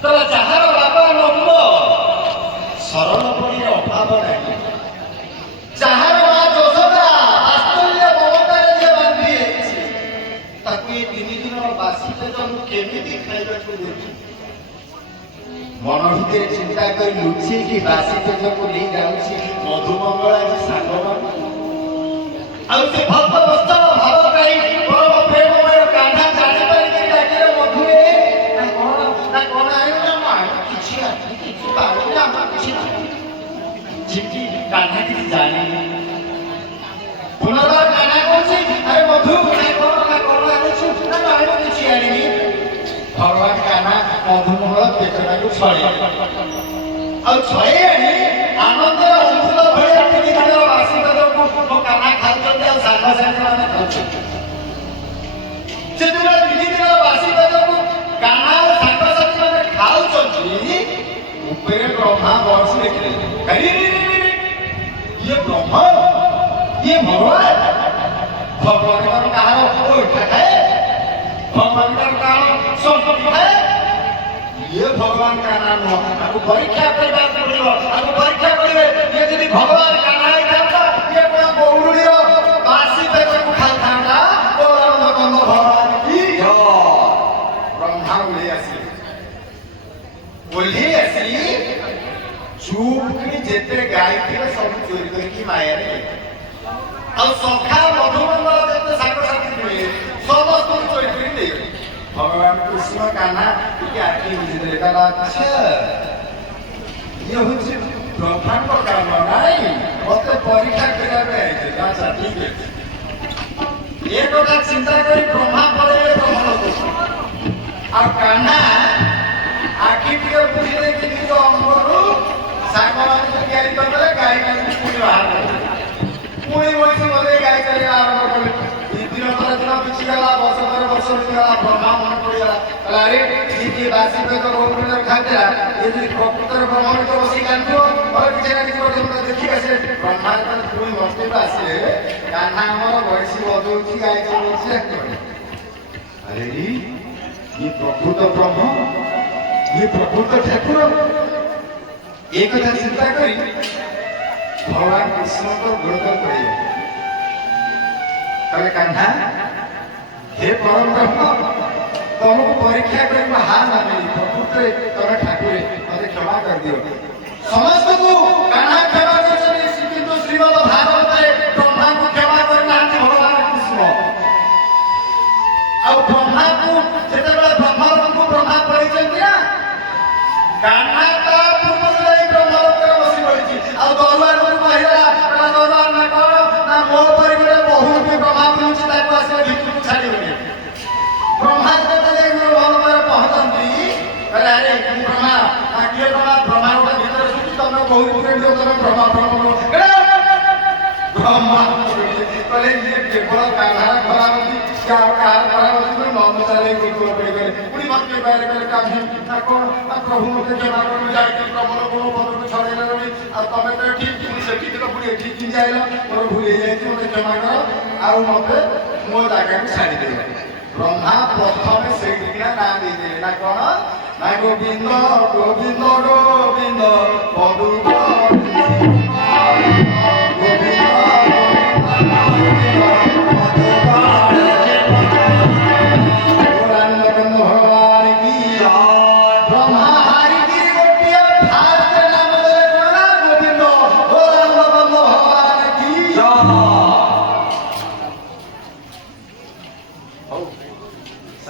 ତାର ଯାହାର ବାବା ନନ୍ଦ ସରଳ ପଡ଼ିର ଅଭାବ ନାହିଁ, ଯାହାର ମା ଯଶୋଦା ବାସ୍ତଲ୍ୟ ମମତାରେ ଯିଏ ବାନ୍ଧି ଯାଇଛି ତାକୁ ଏ 3 ଦିନର ବାସି ପେଟ ମୁଁ କେମିତି ଖାଇବାକୁ ଦେବି। ମନ ଭିତରେ ଚିନ୍ତା କରି ଲୁଚେଇକି ବାସି ପେଟକୁ ନେଇ ଯାଉଛି ମଧୁମଙ୍ଗଳ ଆଜି ସାଙ୍ଗମାନଙ୍କୁ। ଆଉ ସେ ଭକ୍ତ ବତ୍ସଳ ଭାବ ପାଇ ପରମ ପ୍ରେମମୟ କାହ୍ନା ଜାଣିପାରିକି ଡାକିଲେ ମଧୁରେ ନା କଣ ଆଣିବୁ ନା ମୁଁ ଆଣିବି କିଛି ଆଣିବି କିଛି ପାଉନି ଆମର କିଛି ନାହିଁ। ଯେମିତି କାହ୍ନା କିଛି ଜାଣିନି ପୁନର୍ବାର କାହ୍ନା କହୁଛି ଆରେ ମଧୁ ନା କଣ ଆଣିଛୁ ନା ମୁଁ ଆଣିବି କିଛି ଆଣିବି। ଭଗବାନ କାହ୍ନା ମଧୁମଙ୍ଗଳ ପେଟଟାକୁ ଛଡ଼େଇ ଆଉ ଛଡ଼େଇ ଆଣି ଆନନ୍ଦର ଅମୃତ ଭଳିଆ 3 ଦିନର ବାସି ପେଟକୁ ମୋ କାହ୍ନା ଖାଉଛନ୍ତି ଆଉ ସାଙ୍ଗସାଥି ମାନେ ଖାଉଛନ୍ତି। ଯେତେବେଳେ 3 ଦିନର ବାସି ପେଟକୁ କାହ୍ନା ଆଉ ସାଙ୍ଗସାଥି ମାନେ ଖାଉଛନ୍ତି ଉପରେ ବ୍ରହ୍ମା ବସି ଦେଖିଲେ ଇଏ ବ୍ରହ୍ମା ଇଏ ଭଗବାନ। ଭଗବାନଙ୍କର କାହାର ଉଠା ଥାଏ, ଭଗବାନଙ୍କର କାହାର ସମ୍ପତ୍ତି ଥାଏ। ଇଏ ଭଗବାନ କାହ୍ନା ନୁହଁ, ତାକୁ ପରୀକ୍ଷା କରିବାକୁ ପଡ଼ିବ। ତାକୁ ପରୀକ୍ଷା କରିବେ ଇଏ ଯଦି ଭଗବାନ କାହ୍ନା ହେଇଥାନ୍ତା ଇଏ କଣ ଗୌରୁଡ଼ିର ବାସି ପେଟକୁ ଖାଇଥାନ୍ତା। ଭଗବାନ କି ବ୍ରହ୍ମା ଓହ୍ଲେଇ ଆସି ଚୁପ୍ କରି ଯେତେ ଗାଈ ଥିଲେ ସବୁ ଚୋରି କରିକି ମାୟାରେ ଆଉ ସଖା ମଧୁମଙ୍ଗଳ ଯେତେ ସାଙ୍ଗସାଥି ଥିଲେ ସମସ୍ତଙ୍କୁ ଚୋରି କରି ଦେଇଗଲେ। ଭଗବାନ କୃଷ୍ଣ କାହ୍ନା ଟିକେ ଆଖି ବୁଝିଦେଲେ କହିଲା ଆଚ୍ଛା ଇଏ ହଉଛି ବ୍ରହ୍ମାଙ୍କ କାମ ନାଇଁ, ମତେ ପରୀକ୍ଷା କରିବା ପାଇଁ ଆଇଥିଲେ। ଆଚ୍ଛା ଠିକ ଅଛି। ଏ କଥା ଚିନ୍ତା କରି ବ୍ରହ୍ମା ପଳେଇଲେ ବ୍ରହ୍ମଲୋକ ଆଉ କାହ୍ନା ଆଖି ଟିକେ ବୁଝି ଦେଇକି ନିଜ ଅଙ୍ଗରୁ ସାଙ୍ଗମାନଙ୍କୁ ତିଆରି କରିଦେଲେ। ଗାଈମାନଙ୍କୁ ପୁଣି ବାହାର କରିଦେଲେ। ପୁଣି ବସି ବୋଧେ ଗାଈ ଚାଲିବା ଆରମ୍ଭ କଲେ। 2 ଦିନ ପରେ ଦିନ ବିତିଗଲା, ବର୍ଷ ପରେ ବର୍ଷ ବିତିଗଲା। ବ୍ରହ୍ମା ମନେ ପଡ଼ିଗଲା କହିଲା ଆରେ ଯିଏ ବାସି ପେଟ ଗୌରୁଡ଼ିର ଖାଇଥିଲା ଏ ଯଦି ପ୍ରକୃତରେ ବ୍ରହ୍ମଣିତ ବସି କାନ୍ଦିବ ଘରେ କିଛି ନା କିଛି ଗୋଟେ ମତେ ଦେଖି ଆସିଲେ। ବ୍ରହ୍ମା ଯେତେବେଳେ ପୁଣି ମସ୍ତିକୁ ଆସିଲେ କାହ୍ନା ଆମର ବୟସୀ ବଜଉଛି ଗାଈ ଚଳଉଛି ଆରେ ଇଏ ପ୍ରକୃତ ବ୍ରହ୍ମ ଇଏ ପ୍ରକୃତ ଠାକୁର। ଏ କଥା ଚିନ୍ତା କରି ଭଗବାନ କୃଷ୍ଣଙ୍କ ଗୋଡ଼ ପଡ଼ିଲେ କହିଲେ କାହ୍ନା ହେ ପରମ ବ୍ରହ୍ମ ତମକୁ ପରୀକ୍ଷା କରିବା ହାର ମାନିଲି, ପ୍ରକୃତରେ ତମେ ଠାକୁରେ ମତେ କ୍ଷମା କରିଦିଅ। ସମସ୍ତଙ୍କୁ କାହ୍ନା କ୍ଷମା କରିଛନ୍ତି କିନ୍ତୁ ଶ୍ରୀମଦ ଭାଗବତରେ ବ୍ରହ୍ମାଙ୍କୁ କ୍ଷମା କରିନାହାନ୍ତି ଭଗବାନ କୃଷ୍ଣ। ଆଉ ବ୍ରହ୍ମାଙ୍କୁ ଯେତେବେଳେ ବ୍ରହ୍ମଲୋକଙ୍କୁ ବ୍ରହ୍ମା ପଳେଇଛନ୍ତି ନା କାହ୍ନା ତା ପୂର୍ବରୁ ଯାଇ ବ୍ରହ୍ମଲୋକରେ ବସି ପଡ଼ିଛି। ଆଉ ଦରବାରକୁ କହିଲା ଦରବାର ନା କଣ ନା ମୋ ପରି ଗୋଟେ ବହୁ ବି ବ୍ରହ୍ମା ମିଳୁଛି ତାକୁ ଆସିଲେ ଭିତରକୁ ଛାଡ଼ିବନି। ବ୍ରହ୍ମା ଯେତେବେଳେ ବ୍ରହ୍ମଲୋକରେ ପହଞ୍ଚନ୍ତି କହିଲେ ଆରେ ମୁଁ ବ୍ରହ୍ମା ନା କିଏ ବ୍ରହ୍ମା ବ୍ରହ୍ମା ଗୋଟେ ଭିତରେ ଶୁଛି ତମେ ବହୁ ତମେ ବ୍ରହ୍ମା ବ୍ରହ୍ମା କହିଲେ ଇଏ କେବଳ କାହ୍ନାର ଖରାପତି ଆଉ କାହାର ଖରାପତି କରି ନମସାରେ ପୁଣି ମତେ ବାହାରେ କଲେ କାହ୍ନି ନା କଣ ନା ପ୍ରଭୁ ମତେ କ୍ଷମା କରି ଯାଇଥିଲି ବ୍ରହ୍ମଲୋକ ମୋ ପଦକୁ ଛଡ଼େଇଲେଣି ଆଉ ତମେ ତ ଏଠି ପୁଣି ସେଠି ଥିଲ ପୁଣି ଏଠି କିଣି ଯାଇଲ ମୋର ଭୁଲ ହେଇଯାଇଛି ମତେ କ୍ଷମା କର ଆଉ ମତେ ମୋ ଜାଗାକୁ ଛାଡ଼ିଦେଲେ। ବ୍ରହ୍ମା ପ୍ରଥମେ ସେଇଠିକିନା ନାଁ ଦେଇଦେଲେ ନା କଣ ନା ଗୋବିନ୍ଦ ଗୋବିନ୍ଦ ଗୋବିନ୍ଦ ପଦୁ ভগবান কি ব্রহ্মা